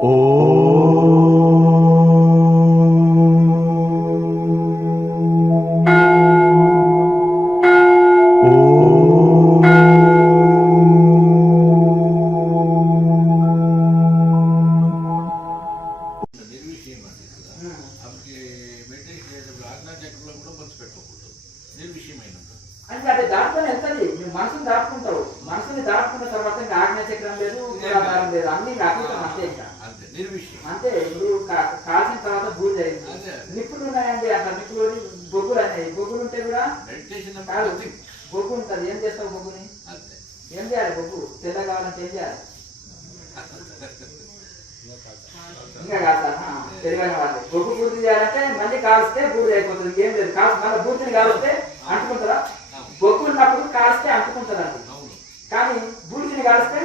అంటే దాంట్లో వెళ్తుంది, నువ్వు మనసుని దాటుకుంటావు, మనసుని దాటుకున్న తర్వాత ఇంకా ఆజ్ఞా చక్రం లేదు, మూలాధారం లేదు, అన్ని అతీతం అంతే. ఇంకా అంతే. నువ్వు కాల్చిన తర్వాత భూమి జరిగింది. నిప్పులు ఉన్నాయండి, అట్లా నిప్పులు బొగ్గులు అనేవి, బొగ్గులు ఉంటే కూడా కాదు, బొగ్గు ఉంటుంది. ఏం చేస్తావు బొగ్గుని? ఏం చేయాలి? బొగ్గు తెల్ల కావాలంటే ఏం చేయాలి? ఇంకా కాదు తెలివైన వాళ్ళు, బొగ్గు పూర్తి చేయాలంటే మళ్ళీ కాల్స్తే బూడిద అయిపోతుంది. ఏం లేదు, మళ్ళీ బూడిదని కాలిస్తే అంటుకుంటారా? బొగ్గు ఉన్నప్పుడు కాలిస్తే అంటుకుంటుందండి, కానీ బూడిదని కాలిస్తే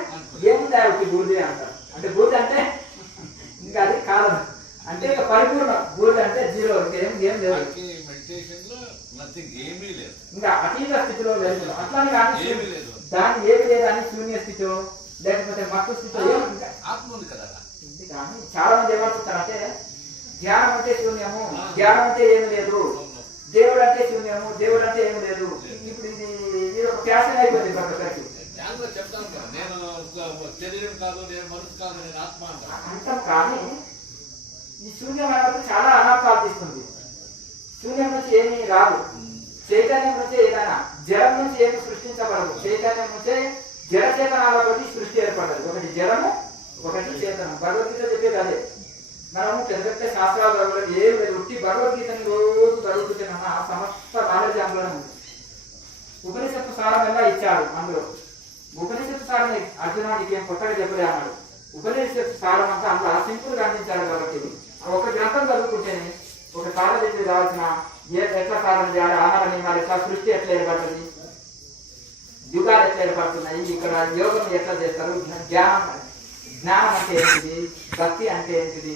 ఏముంది ఒకటి బూడిదే అంటారు. అంటే బూడిద అంటే ఇంకా అది కాలం అంటే ఇక పరిపూర్ణం. బూడిద అంటే జీరో, ఇంకేం లేదు, ఇంకా అతీత స్థితిలో వెళ్తున్నాం. అట్లానే కానీ దాన్ని ఏమి లేదని శూన్య స్థితిలో లేకపోతే మత్తు స్థితిలో కానీ చాలా మంది ఏమనుకుంటారంటే ధ్యానం అంటే శూన్యము, ధ్యానం అంటే ఏమి లేదు, దేవుడు అంటే శూన్యము, దేవుడు అంటే ఏమి లేదు. ఇప్పుడు ఇది ఒక ఫ్యాషన్ అయిపోయింది ప్రతి ఒక్కరికి. అంటాం కానీ ఈ శూన్యం అనేది చాలా అనార్థాలు తీస్తుంది. శూన్యం నుంచి ఏమీ రాదు, చైతన్యం నుంచే ఏదైనా, జలం నుంచి ఏమి సృష్టించబడదు. చైతన్యం నుంచే జడ చేతనాలతో సృష్టి ఏర్పడదు. ఒకటి జలము, ఒకటి చేతనం. భగవద్గీత చెప్పేది అదే. మనము పెద్ద పెద్ద శాస్త్రాలు చదవడం ఏం లేదు, ఉట్టి భగవద్గీతని రోజు చదువుతున్నామా సమస్త నాలెడ్జ్ అందులోనే ఉంది. ఉపనిషత్తు సారం ఎలా ఇచ్చాడు అందులో. ఉపనిషత్తు సారం అర్జునానికి ఏం కొత్తగా చెప్పలే అన్నాడు. ఉపనిషత్తు సారం అంతా అందులో సింపుల్ గా అందించాడు. కాబట్టి ఒక గ్రంథం చదువుకుంటేనే ఒక సాధన చెప్పి కావాల్సిన ఎట్లా సాధన చేయాలి, ఆహార నియమాలు ఎట్లా, సృష్టి ఎట్లా ఏర్పడుతుంది, యుగాలు ఎట్లా ఏర్పడుతున్నాయి, ఇక్కడ యోగం ఎట్లా చేస్తారు, జ్ఞానం అంటే ఏంటిది, భక్తి అంటే ఏంటిది,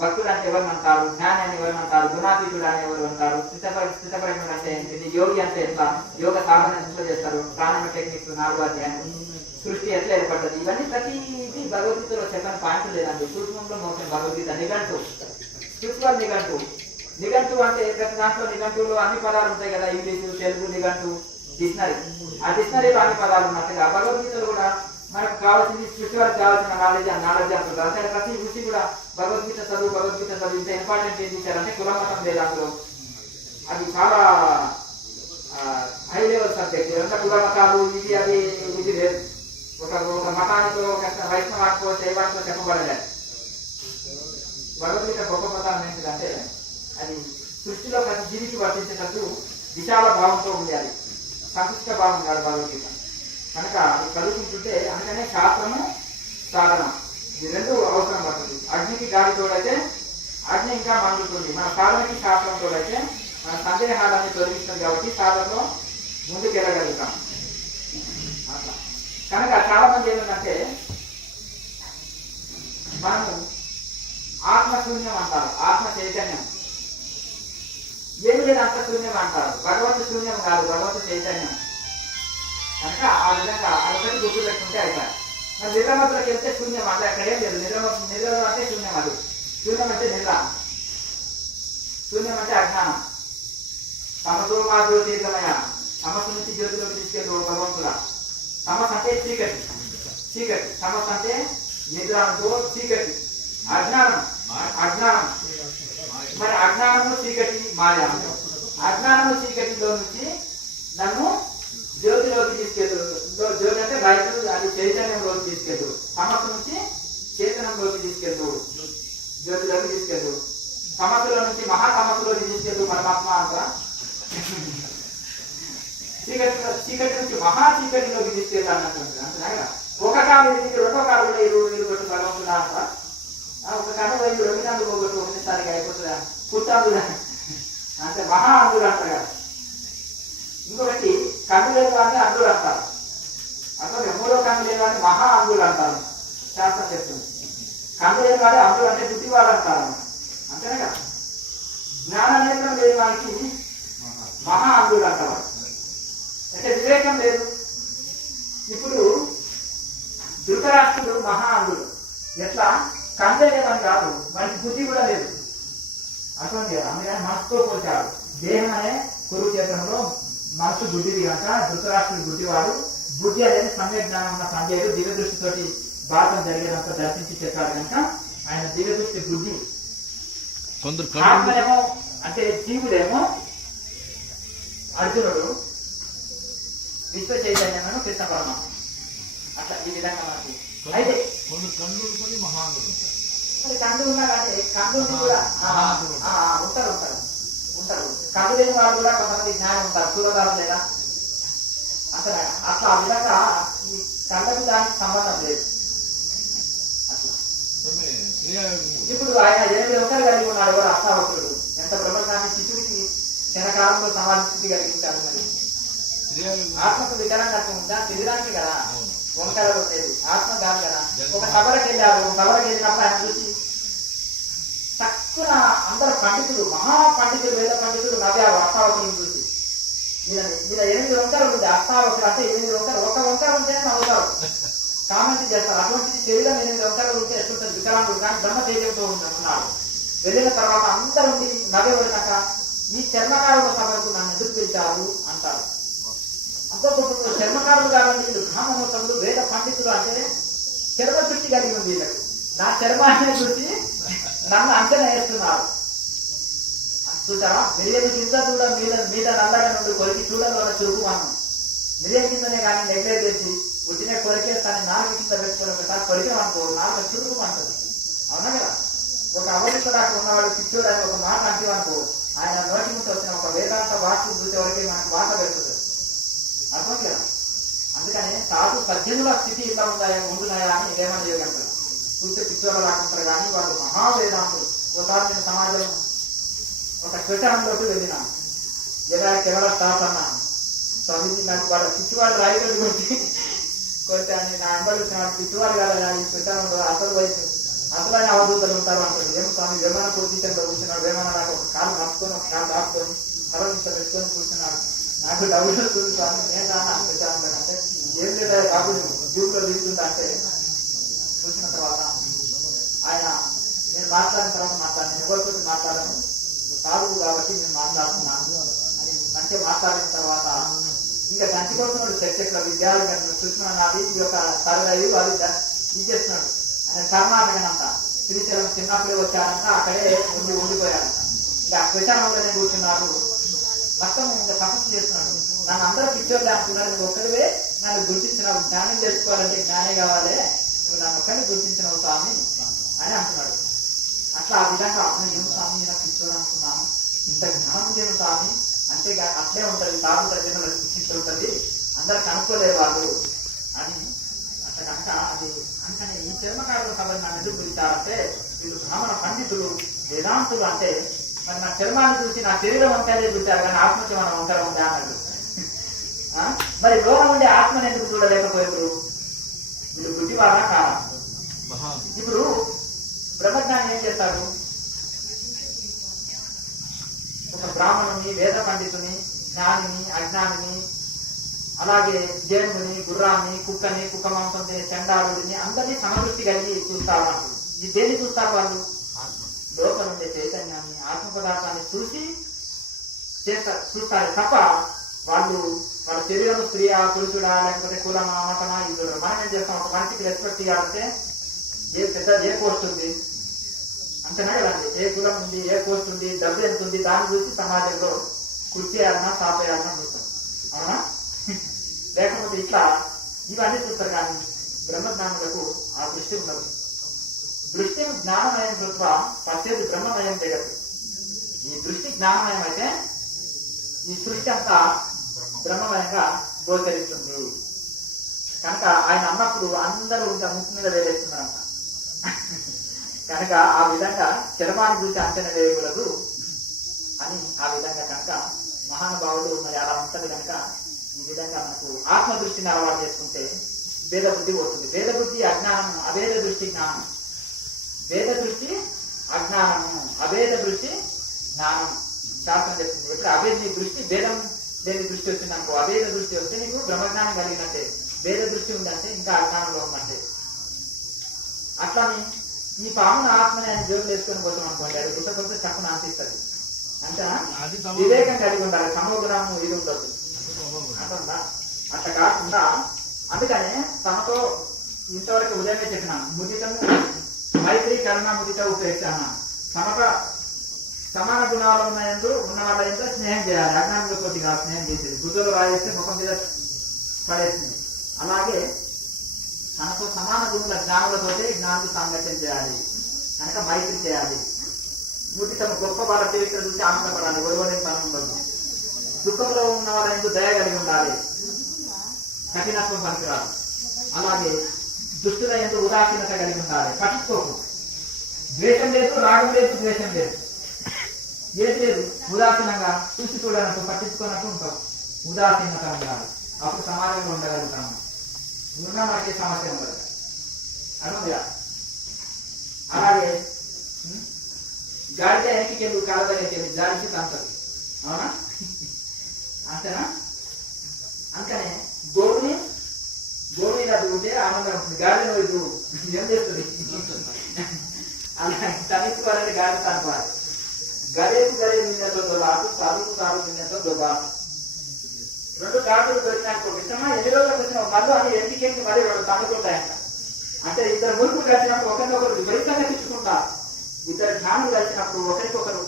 భక్తుడు అంటే ఎవరు అంటారు, జ్ఞాని అని ఎవరు అంటారు, గుణాతీతుడు అని ఎవరు అంటారు, స్థితప్రజ్ఞుడు అంటే ఏంటిది, యోగి అంటే ఎట్లా, యోగ సాధన ఎట్లా చేస్తారు, ప్రాణాయామ టెక్నిక్స్ 4వ అధ్యాయం, సృష్టి ఎట్లా ఏర్పడుతుంది, ఇవన్నీ ప్రతిదీ భగవద్గీతలో చెప్పని పాయింట్ లేదండి. సూక్ష్మంలో మోసం భగవద్గీత నిఘంటు, స్పిరిచువల్ నిఘంటు. నిఘంటు అంటే ప్రతి దాంట్లో నిఘంటులో అన్ని పదాలు ఉంటాయి కదా, ఇంగ్లీషు, తెలుగు నిఘంటు, డిక్షనరీ. ఆ డిక్షనరీలో అన్ని పదాలు ఉన్నట్టుగా భగవద్గీతలో కూడా మనకు కావాల్సింది స్పిరిచువల్ కావాల్సిన నాలెడ్జ్ అంటారు. అంటే ప్రతి ఋషి కూడా భగవద్గీత చదువు ఇంత ఇంపార్టెంట్ ఏం ఇచ్చారంటే కులమతం లేదు అందులో. అది చాలా హై లెవెల్ సబ్జెక్ట్. ఎంత కుల మతాలు ఇది అది ఇది లేదు. ఒక మతానికో వైష్ణవానికో శైవానికో చెప్పబడలేదు. భగవద్గీత గొప్ప మతం ఏంటిదంటే అది సృష్టిలో ప్రతి జీవికి వర్తించేటట్టు విశాల భావంతో ఉండాలి, సంకుచిత భావం కాదు భగవద్గీత. కనుక అది చదువుకుంటుంటే అందుకనే శాస్త్రము సాధన ఈ రెండు అవసరం పడుతుంది. అగ్నికి గాలితోడైతే అగ్ని ఇంకా మండుతుంది, మన సాధనకి శాస్త్రంతో అయితే మన సందేహాలన్నీ తొలగిస్తుంది. కాబట్టి సాధనలో ముందుకు వెళ్ళగలుగుతాం. అట్లా కనుక చాలా మంది ఏమిటంటే మనము ఆత్మశూన్యం అంటారు, ఆత్మ చైతన్యం ఏమి లేదు, అంత శూన్యం అంటారు. భగవంతు శూన్యం కాదు, భగవంతు చైతన్యం. కనుక ఆ విధంగా అదొకటి గుర్తు పెట్టుకుంటే అయిపోయి. మరి నిర్మత్తులకు వెళ్తే శూన్యం అంటే అక్కడ ఏం లేదు. నిర్మలం అంటే శూన్యం, అది శూన్యం అంటే నిర్ల, శూన్యం అంటే అజ్ఞానం. తమతో మా జ్యోతిర్గమయ, సమస్య నుంచి జ్యోతిలోకి తీసుకెళ్ళి భగవంతుడా. సమస్య అంటే చీకటి, చీకటి. సమస్య అంటే నిద్రతో చీకటి, అజ్ఞానం, అజ్ఞానం. మరి అజ్ఞానము చీకటి మాయ. అజ్ఞానము చీకటిలో నుంచి నన్ను జ్యోతిలోకి తీసుకెళ్ళు. జ్యోతి అంటే బయట అది చైతన్యంలోకి తీసుకెళ్ళు. సమస్య నుంచి చేతనంలోకి తీసుకెళ్ళు, జ్యోతిలోకి తీసుకెళ్ళు. సమస్యలో నుంచి మహాసమస్యలోకి తీసుకెళ్ళు పరమాత్మ అంట. చీకటి నుంచి మహా చీకటిలోకి తీసుకెళ్ళి అన్నట్టు అంటున్నా కదా. ఒక కాలు ఇది రెండో కాలు కూడా ఇరు కొట్టు భగవంతుడా అంట. ఒక కథ వైపు రవినాథ్ పోగొట్టు ఒకసారిగా అయిపోతుందా పుట్టాందులు అంటే మహా అందులు అంటారు కదా. ఇంకొకటి కన్ను లేని వారిని అందులు అంటారు. అసలు మూడో కన్ను లేని వారిని మహా అందులు అంటారు. శాస్త్రం చెప్తుంది. కన్ను లేని వారి అందులు అంటే బుద్ధివాడు అంటారు. అంతేనే కదా. జ్ఞాన నేత్రం లేని వారికి మహా అందులు అంటారు. అంటే వివేకం లేదు. ఇప్పుడు ధృతరాష్ట్రుడు మహా అందుడు. ఎట్లా కంటే లేదని కాదు, వాడికి బుద్ధి కూడా లేదు. అటువంటి అందుకని మనసుతో పోల్చాడు. దేహం అనే కురుక్షేత్రంలో మనసు బుద్ధిది కనుక ధృతరాష్ట్రుడి బుద్ధివాడు, బుద్ధి అనేది సమ్య జ్ఞానం ఉన్న సంజయుడు దివ్య దృష్టితోటి భారతం జరిగేదంతా దర్శించి చెప్పాడు కనుక ఆయన దివ్య దృష్టి బుద్ధి. ఆత్మనేమో అంటే జీవుడేమో అర్జునుడు, విశ్వ చైతన్యను కృష్ణ పరమాత్మ. అట్లా ఈ విధంగా మనకి అయితే కండు ఉన్నా కానీ కండు కూడా ఉంటారు ఉంటారు ఉంటారు కండు లేని వాళ్ళు కూడా కొంతమంది జ్ఞానం ఉంటారు, సూర్యదారు లేదా అసలు అట్లా ఆ విధంగా ఈ కళ్ళకు దానికి సంబంధం లేదు. అట్లా ఇప్పుడు ఆయన 8 ఒకరు కలిగి ఉన్నాడు కూడా అష్టావక్రుడు. ఎంత బ్రహ్మజ్ఞాని శిష్యుడికి క్షణకాలంలో సమాధి స్థితి కలిగించాడు. మరి ఆత్మకు వికరంగా ఉందా? శరీరానికి కదా వంకర వచ్చేది, ఆత్మ కాదు కదా. ఒక సభలకు వెళ్ళారు, సభలకు వెళ్ళినప్పుడు ఆయన చూసి తక్కువ అందరు పండితులు, మహాపండితులు, వేద పండితులు నవ్వారు అష్టావకులను చూసి. ఈయన 8 వంకరలు ఉంది, అష్టావకులు అంటే 8 వంకరలు, ఒక వంకర ఉంటేనే నవ్వుతారు, కామెంట్ చేస్తారు. అటువంటి శరీరం 8 వంకరలు ఉంటే ఎట్లుంటుంది? వికలాంగుడు కానీ బ్రహ్మ తేజంతో ఉంటున్నాడు. వెళ్ళిన తర్వాత అందరూ ఉండి నవ్వేవాడినాక ఈ చర్మకారుల సభకు నన్ను ఎదురు పిలిచారు అంటారు. అంతకుముందు చర్మకారులు కాదండి, వీళ్ళు బ్రాహ్మణోత్తములు, వేద పండితులు అంటే చర్మ దృష్టి కలిగి ఉంది వీళ్ళకి. నా చర్మాన్ని చూసి నన్ను అంచనా వేస్తున్నారు. చూసారా? మిరియం కింద కూడా మీద నల్లగా నుండి కొరికి చూడడం వల్ల చురుకు మనం మిరియం కిందనే కానీ నెగ్లెక్ట్ చేసి పుట్టిన కొరికేస్తాను నాలుగు కింద పెట్టుకుని ఒకసారి కొరికేమనుకో నాలుగు చురుకు అంటారు. అవునా కదా? ఒక అవధిస్తుడు అక్కడ ఉన్నవాడు పిచ్చోడు అని ఒక మాట అంటేవనుకో ఆయన నోటి నుంచి వచ్చిన ఒక వేదాంత వాక్యం చూసే వరకే మనకు వాత పెడుతుంది. అర్థం కదా? అందుకని సాధు సజ్జనుల స్థితి ఇలా ఉంటున్నాయా అని ఏమని చేయగలుగుతారు. చూస్తే పిచ్చోళ్ళు రాకుంటారు కానీ వాళ్ళు మహావేదాంతులు. ఒకసారి నేను సమాజం ఒక శ్మశానంలోకి వెళ్ళినాను. కేవలం స్టాఫ్ అన్నాను, స్వామిజీ నాకు వాళ్ళ పిచ్చివాళ్ళు రాయితోటి కొట్టి అని నా అనుభవించిన పిచ్చివాళ్ళు కదా ఈ శ్మశానంలో అసలు వయసు అసలైన అవధూతలు ఉంటారు అంటారు. ఏమో స్వామి విమాన పొజిషన్లో కూర్చున్నాడు, విమానం నాకు ఒక కాలు నడుచుకొని ఒక కాలు దాచుకొని అరవింత పెట్టుకొని కూర్చున్నాడు. నాకు డబ్బులు చూసి స్వామి నేను రానా శ్మశానంలో అంటే ఏం లేదా బాబు జీవులో దిగుతుందా అంటే చూసిన తర్వాత ఆయన నేను మాట్లాడిన తర్వాత నేను ఎవరితో మాట్లాడాను సాధువు కాబట్టి నేను మాట్లాడుతున్నాను అని మంచిగా మాట్లాడిన తర్వాత ఇంకా చంచిపోతున్నాడు. చర్చలో విద్యార్థి చూసిన నాది ఇది ఒక సర్వైవ్ అది ఇచ్చేస్తున్నాడు. ఆయన కర్ణాటకనంట శ్రీశైలం చిన్నప్పుడే వచ్చారంట, అక్కడే ఉండిపోయారంట. ఇంకా శ్మశానంలోనే కూర్చున్నాడు. మొత్తం ఇంకా తపస్సు చేస్తున్నాడు. నన్ను అందరూ పిచ్చోళ్ళు అనుకున్నాడు, నువ్వు ఒక్కడివే నన్ను గుర్తించినావు, జ్ఞానం తెలుసుకోవాలంటే జ్ఞానే కావాలి, నువ్వు నన్ను ఒక్కడిని గుర్తించినావు స్వామి అని అంటున్నాడు. అట్లా ఆ విధంగా ఏం స్వామి నాకు పిచ్చోడు అనుకున్నాను, ఇంత జ్ఞానం లేదు స్వామి అంటే అట్లే ఉంటుంది, సాధు ప్రజలు శిక్షిస్తూ ఉంటుంది, అందరు కనుక్కోలేరు వాళ్ళు అని అట్లా కనుక అది అందుకని ఈ చర్మకారుల సభను నన్ను ఎందుకు పిలిచారంటే వీళ్ళు బ్రాహ్మణ పండితులు వేదాంతులు. అంటే మరి నా చర్మాన్ని చూసి నా శరీరం వంకాయలే చూశారు కానీ ఆత్మకి మనం వంకర ఉందా అన్నాడు. మరి లోన ఉండే ఆత్మని ఎందుకు చూడలేకపోయారు? వీళ్ళు బుద్ధివాడా కాదా? ఇప్పుడు బ్రహ్మజ్ఞాని ఏం చేస్తాడు? ఒక బ్రాహ్మణుని, వేద పండితుని, జ్ఞానిని, అజ్ఞానిని, అలాగే జేనుని, గుర్రాన్ని, కుక్కని, కుక్క మాంసం తినే చండాలుడిని అందరినీ సమదృష్టి కలిగి చూస్తారు అంటారు. ఇది దేన్ని చూస్తారు వాళ్ళు? లోపల ఉండే చైతన్యాన్ని, ఆత్మ పదార్థాన్ని చూసి చూస్తారు తప్ప వాళ్ళు వాళ్ళ శరీరం స్త్రీయా, పురుషుడా, లేకపోతే కులమా, మతమా ఇది చూడరు. మనం ఏం చేస్తాం? ఒక మనిషికి రెస్పెక్ట్ ఇవ్వాలంటే ఏ పోస్ట్ ఉంది అంతేనా కదండి, ఏ కులం ఉంది, ఏ పోస్ట్ ఉంది, డబ్బు ఎంత ఉంది, దాన్ని చూసి సమాజంలో కృషి చేయాలన్నా సాపేయాలన్నా చూస్తాం. అవునా? లేకపోతే ఇట్లా ఇవన్నీ చూస్తారు. కానీ బ్రహ్మజ్ఞానులకు ఆ దృష్టి ఉండదు. దృష్టి జ్ఞానమయం కృత్వ పశ్చేది బ్రహ్మమయం జగత్. ఈ దృష్టి జ్ఞానమయం అయితే ఈ సృష్టి అంతా బ్రహ్మమయంగా గోచరిస్తుంది. కనుక ఆయన అన్నప్పుడు అందరూ ఇంకా ముక్కు మీద వేలేస్తున్నారంట. కనుక ఆ విధంగా చర్మాన్ని చూసి అంచనా వేయకూడదు అని ఆ విధంగా కనుక మహానుభావుడు మరి అలా ఉంటది. కనుక ఈ విధంగా మనకు ఆత్మ దృష్టిని అలవాటు చేసుకుంటే భేద బుద్ధి పోతుంది. భేద బుద్ధి అజ్ఞానము, అభేద దృష్టి జ్ఞానం. భేద దృష్టి అజ్ఞానము, అభేద దృష్టి జ్ఞానం. శాస్త్రం చెప్తుంది. ఎప్పుడు అభేద దృష్టి భేదం లేని దృష్టి వచ్చింది అనుకో, అభేద దృష్టి వస్తే నీకు బ్రహ్మజ్ఞానం కలిగినట్టే. భేద దృష్టి ఉందంటే ఇంకా అజ్ఞానంలో ఉన్నట్టే. అట్లని ఈ పామును ఆత్మని ఆయన జోకులు వేసుకొని పోతాం అనుకోండి, అది కొత్త కొత్త తక్కువ ఆశిస్తుంది. అంటే వివేకం కలిగి ఉండాలి, సమోగ్రామం ఇది ఉండదు అంటుందా. అట్లా కాకుండా అందుకనే తమతో ఇంతవరకు ఉదయమే చెప్పినాను, ముదితము మైత్రి కరుణ ముదిత ఉపేక్షాను. సమాన గుణాలు ఉన్న వాళ్ళ స్నేహం చేయాలి. అజ్ఞానంలో కొద్దిగా స్నేహం చేసేది, బుద్ధులు రాయేస్తే ముఖం మీద పడేస్తుంది. అలాగే తనతో సమాన గుణుల జ్ఞానులతోటే జ్ఞానులు సాంగత్యం చేయాలి, కనుక మైత్రి చేయాలి. ముదితము గొప్ప వాళ్ళ చరిత్ర చూసి ఆనందపడాలి, ఒడవలేని పని ఉండదు. దుఃఖంలో ఉన్న వాళ్ళ ఎందుకు దయ కలిగి ఉండాలి, కఠినత్వం పనికిరాదు. అలాగే దుష్టుల ఎందుకు ఉదాసీనత కలిగి ఉండాలి, పట్టించుకోకు. ద్వేషం లేదు, రాగం లేదు, ద్వేషం లేదు, ఏది లేదు. ఉదాసీనంగా చూసి చూడనట్టు పట్టించుకున్నట్టు ఉంటాం. ఉదాసీనత ఉండాలి, అప్పుడు సమాజంలో ఉండగలుగుతాము. ఉన్నా మనకి సమస్య ఉండదు. అర్థంగా అలాగే గాడితే వెనక్కి వెళ్ళి కాలదగ్గరికి జాడిచి తంతది, అవునా? అంతేనా? అందుకనే గోవుని ఇలా దిగుతే ఆనందం ఉంటుంది. గాడిలో ఇది ఏం చేస్తుంది? అలా తనిసుకోవాలంటే గాడి తనుకోవాలి. గరేకు నిన్నతో దొబాటు, సాధుకు నిన్నతో దొబాటు. 2 కార్డులు దొరికినాక విషయమా ఎన్ని రోజులకు వచ్చిన మళ్ళీ అని ఎంటికేకి మళ్ళీ 2 తన్నుకుంటాయంట. అంటే 2 మురుకులు కలిసినప్పుడు ఒకరినొకరు విపరీతంగా తెచ్చుకుంటారు. 2 జ్ఞానులు కలిసినప్పుడు ఒకరికొకరు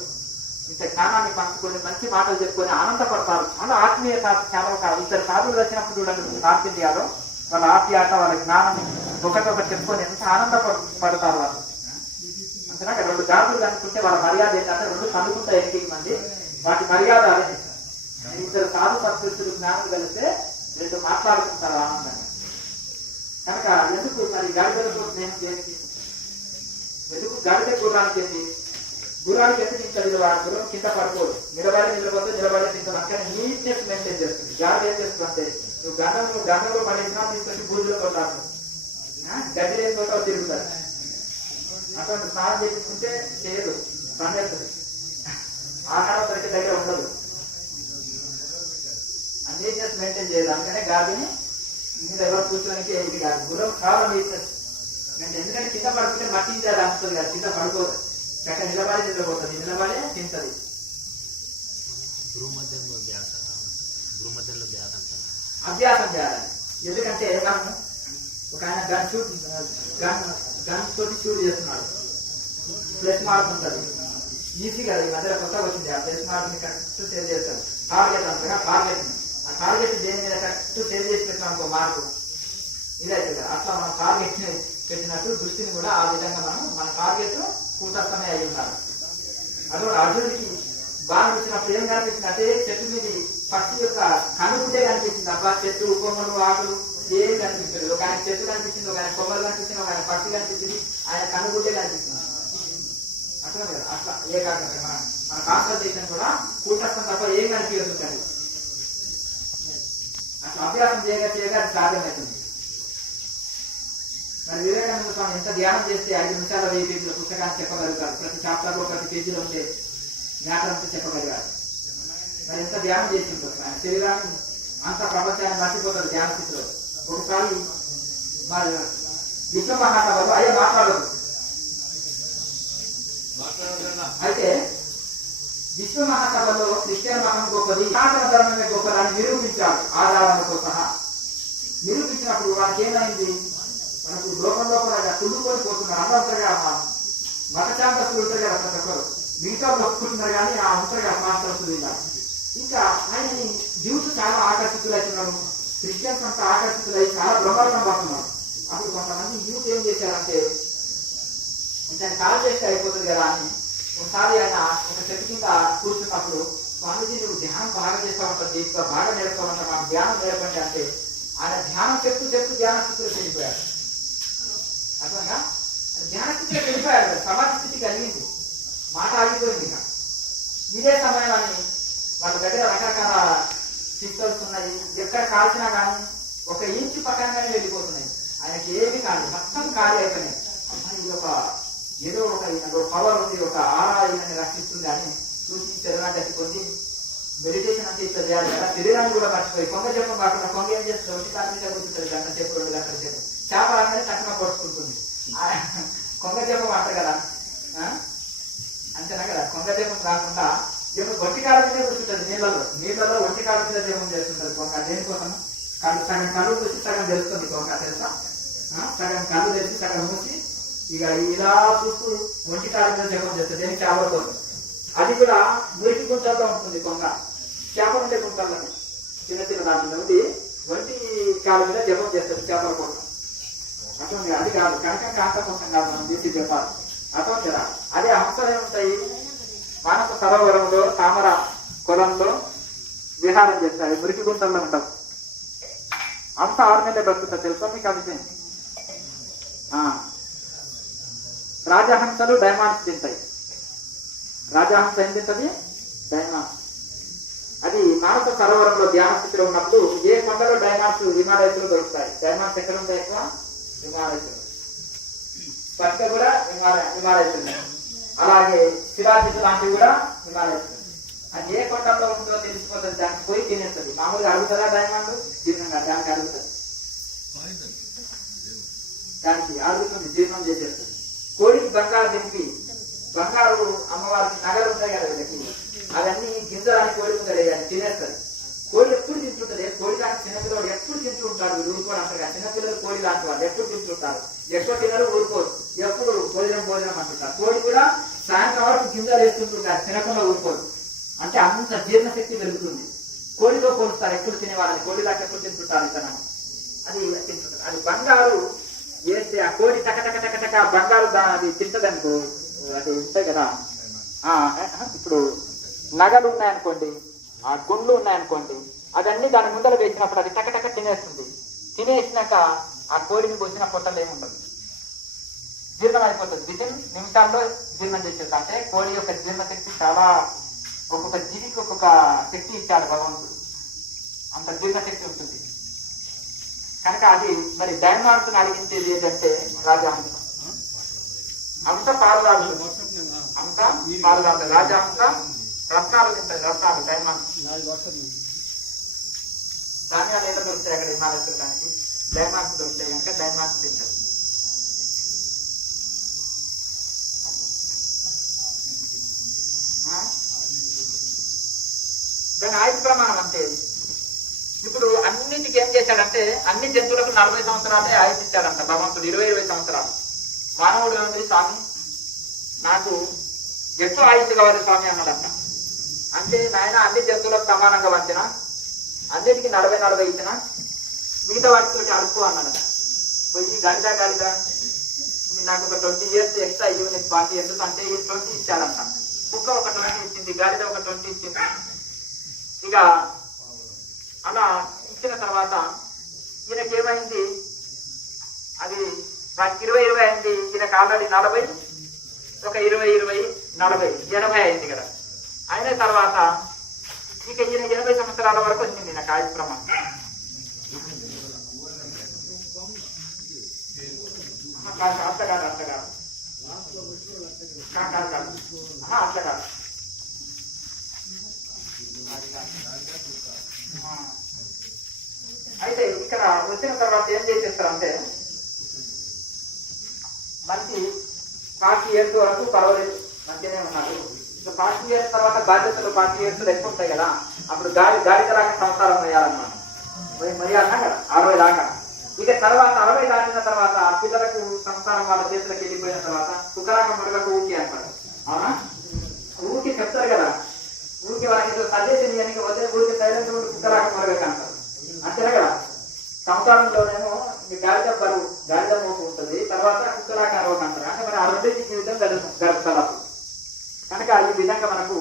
ఇంత జ్ఞానాన్ని పంచుకొని మంచి మాటలు చెప్పుకొని ఆనందపడతారు. చాలా ఆత్మీయత. చాలా ఒక 2 సాధువులు వచ్చినప్పుడు చూడండి నార్త్ ఇండియాలో వాళ్ళ ఆప్యాయత, వాళ్ళ జ్ఞానం ఒకరికొకరు చెప్పుకొని ఎంత ఆనందపడతారు వాళ్ళు. అంతేనా? 2 జాతులు కనుక్కుంటే వాళ్ళ మర్యాద ఏంటంటే 2 కనుక్కుంటా ఎన్నికకి మంది, వాటి మర్యాద అదే. 2 సాధు సత్పురుషులు జ్ఞానులు కలిస్తే 2 మాట్లాడుకుంటారు ఆనందంగా. కనుక ఎందుకు మరి గాడిదలతో స్నేహం చేసి, ఎందుకు గాడిద గుర్రానికి ఏంటి? గుర్రానికి ఎందుకు ఇంత నిలబడి గుర్రం కింద పడిపోదు, నిలబడే ఇంత మంచిగా నీట్నెస్ మెయింటైన్ చేస్తుంది. గాడి ఏం చేస్తుంది అంటే నువ్వు గంధంలో పడేసినా తీసుకొచ్చి బూజులో కొట్టాడు, గడ్డి లేని కొట్టావు తిరుగుతారు. అటువంటి స్నానం చేయించుకుంటే చేయదు, పనిచేస్తుంది. ఆహారం దొరికే దగ్గర ఉండదు, నీట్నెస్ మెయింటైన్ చేయదు. అందుకనే గాడిని మీద ఎవరు కూర్చోడానికి ఏంటి కాదు, గుర్రం చాలా నీట్నెస్ మెయింటైన్. ఎందుకంటే కింద పడుకుంటే మట్టి అది అంటుంది కదా, కింద పడిపోదు, చక్కగా నిలబడి నిద్రపోతుంది, నిలబడే తింటది. అభ్యాసం చేయాలి. ఎందుకంటే మనం ఒక ఆయన గన్ తోటి షూట్ చేస్తున్నాడు, ప్లస్ మార్క్ ఉంటుంది ఈజీ కదా. ఈ మధ్యలో కొత్తగా వచ్చింది, ఆ ప్లస్ మార్క్ ని కరెక్ట్ సేవ్ చేస్తారు. టార్గెట్ అంతగా టార్గెట్ ఆ టార్గెట్ దేని మీద కరెక్ట్ సేవ్ చేసి పెట్టినాం ఒక మార్కు ఇదైతే కదా. అట్లా మనం టార్గెట్ ని పెట్టినట్టు దృష్టిని కూడా ఆ విధంగా మనం మన టార్గెట్ కూటస్థమే అయి ఉండాలి. అటువంటి అర్జునుడికి బాగా వచ్చినప్పుడు ఏం కనిపించిందంటే చెట్టు మీద పక్షి యొక్క కనుగుడ్డే కనిపించింది. అబ్బా చెట్టు కొమ్మలు ఆకులు ఏం కనిపించలేదు. ఒక ఆయన చెట్టు కనిపించింది, ఒక ఆయన కొమ్మలు కనిపించింది, ఒక ఆయన పక్షి కనిపించింది, ఆయన కనుగుడ్డే కనిపించింది. అట్లా కదా. అట్లా ఏ కాకుండా మన కాన్సన్ట్రేషన్ కూడా కూటస్థం తప్ప ఏం కనిపించదు. అట్లా అభ్యాసం చేయగా అది సాధ్యమవుతుంది. మరి వివేకానంద స్వామి ఎంత ధ్యానం చేస్తే 5 నిమిషాల 1000 పేజీల పుస్తకాన్ని చెప్పగలుగుతారు. ప్రతి చాప్టర్ లో ప్రతి పేజీలో ఉండే జ్ఞాపకంతో చెప్పగలిగారు. మరి ఎంత ధ్యానం చేసిందో ఆయన శరీరాన్ని అంత ప్రపంచాన్ని మర్చిపోతారు ధ్యాన స్థితిలో. ఒకసారి మరి విశ్వ మహాసభలో అయ్యే మాట్లాడదు. అయితే విశ్వ మహాసభలో క్రిస్టియన్ మతం గొప్పది, సనాతన ధర్మమే గొప్పదని నిరూపించాడు ఆధారాలతో సహా. నిరూపించినప్పుడు వాళ్ళకి ఏమైంది, మనకు లోకంలో కూడా కుళ్ళుకొని పోతున్నారు. అందరూ మతశాంతస్తులు ఉంటారు కదా, ప్రతి ఒక్కరు మిగతా ఒప్పుకుంటున్నారు కానీ ఆ ఉంటారు కదా మాస్టర్స్తులు. ఇంకా ఆయనని జ్యూస్ చాలా ఆకర్షితులవుతున్నారు, క్రిస్టియన్స్ అంతా ఆకర్షితులై చాలా బ్రహ్మాండం పడుతున్నారు. అప్పుడు కొంతమంది యూత్ ఏం చేశారంటే కొంచెం కాల్ చేస్తే అయిపోతుంది కదా అని ఒకసారి ఆయన ఒక చెట్టు కింద కూర్చున్నప్పుడు, స్వామిజీ నువ్వు ధ్యానం బాగా చేస్తా ఉంటావు, దీంట్లో బాగా నేర్పుతా ఉంటావు, మాకు ధ్యానం నేర్పండి అంటే ఆయన ధ్యానం చెప్తూ ధ్యాన స్థితిలో వెళ్ళిపోయాడు. అర్థంగా ధ్యాన స్థితిలో వెళ్ళిపోయాడు, సమాధి స్థితి కలిగింది, మాట ఆగిపోయింది. ఇక ఇదే సమయం అని వాళ్ళ దగ్గర రకరకాల పిస్టల్స్ ఉన్నాయి, ఎక్కడ కాల్చినా కానీ 1 ఇంచు పక్కనగానే వెళ్ళిపోతున్నాయి. ఆయనకి ఏమి కాదు, మొత్తం ఖాళీ అయిపోయినాయి. అమ్మాయి ఇది ఏదో ఒక పవర్ ఉంది, ఒక ఆరా ఈయనని రక్షిస్తుంది అని చూసి శరీరాన్ని పొంది మెడిటేషన్ అంటే ఇట్లా చేయాలి కదా. శరీరాన్ని కూడా మర్చిపోయి కొంగ చెప్పం కాకుండా కొంగ ఏం చేస్తుంది, 1 గంట మీద కూర్చుంటుంది, 1 గంట సేపు 2 గంటల సేపు. చేప అనేది తక్కువ పడుచుకుంటుంది. కొంగ జపం అంటారు కదా, అంతేనా కదా. కొంగ జపం కాకుండా జపం ఒంటి కాళ్ళ మీదే కూర్చుంటుంది, నీళ్ళలో ఒంటి కాళ్ళ మీద జపం చేస్తుంటది కొంగ. దేనికోసం? సగం కళ్ళు చూసి సగం తెలుస్తుంది కొంగ, తెలుసా? సగం కళ్ళు తెరిచి సగం మూసి ఇక ఇలా చూస్తూ ఒంటి కాళ్ళ మీద జపం చేస్తుంది. దేనికి? చేపలతో. అది కూడా మురికి గుంటల్లో ఉంటుంది కొంగ, చేపలు ఉండే గుంటల్లో చిన్న చిన్న దాంట్లో ఉండి ఒంటి కాళ్ళ మీద జపం చేస్తుంది చేపల కోసం. అటువంటి అది కాదు, కనుక కాంత కోసం కాదు మనం తీసి చెప్పాలి. అటువంటి కదా. అదే హంసలు ఏముంటాయి? మానస సరోవరంలో తామర కులంలో విహారం చేస్తాయి, మురికి గుంటల్లో ఉండవు. హంస 6 నెలలే బతుకుతుంది, తెలుసా మీకు ఆ విషయం? రాజహంసలు డైమాండ్స్ తింటాయి. రాజహంస ఏం తింటది? డైమాండ్స్. అది మానస సరోవరంలో ధ్యాన స్థితిలో ఉన్నప్పుడు ఏ కొండలో డైమాండ్స్ హిమాలయస్లో దొరుకుతాయి. డైమాండ్స్ ఎక్కడ ఉంటాయి ఎక్కువ? హిమాలయస్. పక్క కూడా హిమాలయస్. అలాగే సిరాజిత్ లాంటివి కూడా హిమాలయస్. అది ఏ కొండలో ఉందో తెలిసిపోతుంది, దానికి పోయి తినేస్తుంది. మామూలుగా అడుగుతుందా డైమండ్? జీర్ణంగా దానికి అడుగుతుంది, దానికి అడుగుతుంది, జీర్ణం చేసేస్తుంది. కోడికి బంగారు దింపి, బంగారు అమ్మవారికి నగలు ఉంటాయి కదా వీళ్ళకి, అవన్నీ గింజలని కోడి ఉంటాయి, అది తినేస్తుంది. కోడి ఎప్పుడు తింటుంటది? కోడి లాంటి చిన్నపిల్లలు ఎప్పుడు తింటూ ఉంటారు, ఊరుకోడు అంటారు కదా. చిన్నపిల్లలు కోడి లాంటి వాళ్ళు ఎప్పుడు తింటుంటారు, ఎక్కువ తినరు, ఊరుకోరు, ఎప్పుడు భోజనం అంటుంటారు. కోడి కూడా సాయంత్రం వరకు గింజలు వేస్తుంటుంటారు, తినకుండా ఊరుకోరు. అంటే అంత జీర్ణశక్తి పెరుగుతుంది. కోడితో పోలుస్తారు ఎప్పుడు తినేవాళ్ళని, కోడి లాంటి ఎప్పుడు తింటుంటారు ఇతను, అది తింటుంటారు. అది బంగారు వేస్తే ఆ కోడి టక బంగారు అది తింటదనుకో, అది ఉంటాయి కదా. ఇప్పుడు నగలు ఉన్నాయనుకోండి, ఆ గుండ్లు ఉన్నాయనుకోండి, అవన్నీ దాని ముందర వేసినప్పుడు అది టక తినేస్తుంది. తినేసినాక ఆ కోడిని పోసిన పొట్టలు ఏముండదు, జీర్ణం అయిపోతుంది. వితిన్ నిమిషాల్లో జీర్ణం చేసేది. అంటే కోడి యొక్క జీర్ణశక్తి చాలా, ఒక్కొక్క జీవికి ఒక్కొక్క శక్తి ఇచ్చాడు భగవంతుడు, అంత జీర్ణశక్తి ఉంటుంది. కనుక అది మరి డైమాండ్స్ అడిగించేది ఏంటంటే రాజహంస. హంస పాలు తాగుతుంది, హంస పాలు తాగుతుంది. రాజహంస రత్నాలు తింటాయి, రత్నాలు డైమాండ్స్. ధాన్యాలు ఏదో దొరుకుతాయి అక్కడ హిమాలయస్, దానికి డైమాండ్స్ దొరుకుతాయి కనుక డైమాండ్స్ తింటారు. దాని ఆయుష్ ప్రమాణం అంతే. ఇప్పుడు అన్నింటికి ఏం చేశాడంటే, అన్ని జంతువులకు 40 సంవత్సరాలే ఆయుష్ ఇచ్చాడంట భగవంతుడు, 20 సంవత్సరాలు. మానవుడు ఏమిటి? స్వామి నాకు ఎక్కువ ఆయుష్ కావాలి స్వామి అన్నాడంట. అంటే నాయన అన్ని జంతువులకు సమానంగా వంచిన, అన్నిటికీ 40 ఇచ్చిన, మిగతా వాటితో అడుక్కో అన్నాడట. పోయి గడిద నాకు ఒక 20 years ఎక్స్ట్రా ఇవ్వని పార్టీ, ఎందుకంటే ఈ 20 ఇచ్చాడంట. కుక్క ఒక 20 ఇచ్చింది, గాడిద ఒక 20 ఇచ్చింది. ఇక అలా ఇచ్చిన తర్వాత ఈయనకి ఏమైంది? అది నాకు 20 అయింది, ఈయనకు ఆల్రెడీ 40, ఒక 20 40 80 అయింది కదా. అయిన తర్వాత ఇక ఈయన 80 సంవత్సరాల వరకు వచ్చింది నాకు ఆయుష్ ప్రమాణం. అట్లా కాదు అయితే ఇక్కడ వచ్చిన తర్వాత ఏం చేసేస్తారంటే, మంచి 40 years వరకు పర్వాలేదు, మంచిగానే ఉన్నారు. ఇంకా 40 years తర్వాత బాధ్యతలు 40 years ఎక్కువ ఉంటాయి కదా, అప్పుడు గాడిదలాగా సంసారం వేయాలన్నమాట. మొయ్యాలన్నా కదా 60 దాకా. ఇక తర్వాత 60 దాటిన తర్వాత పిల్లలకు సంసారం వాళ్ళ చేతులకు వెళ్ళిపోయిన తర్వాత కుక్కరాక మురగకు ఊకి అంటారు. అవునా? ఊరికి చెప్తారు కదా, ఊరికి వాళ్ళకి సజెషన్ ఇవ్వడానికి వదిలే ఊరికి సైలెంట్ ఉండి కుక్కరాక మురగక అంటారు. అంతేనా కదా? సంసారంలోనేమో మీ గాడిద మోపు ఉంటుంది, తర్వాత కుక్కరాక అరవక అంటారు. అంటే మరి ఆ రెండింటి జీవితం గడుపుతారు అప్పుడు. కనుక ఈ విధంగా మనకు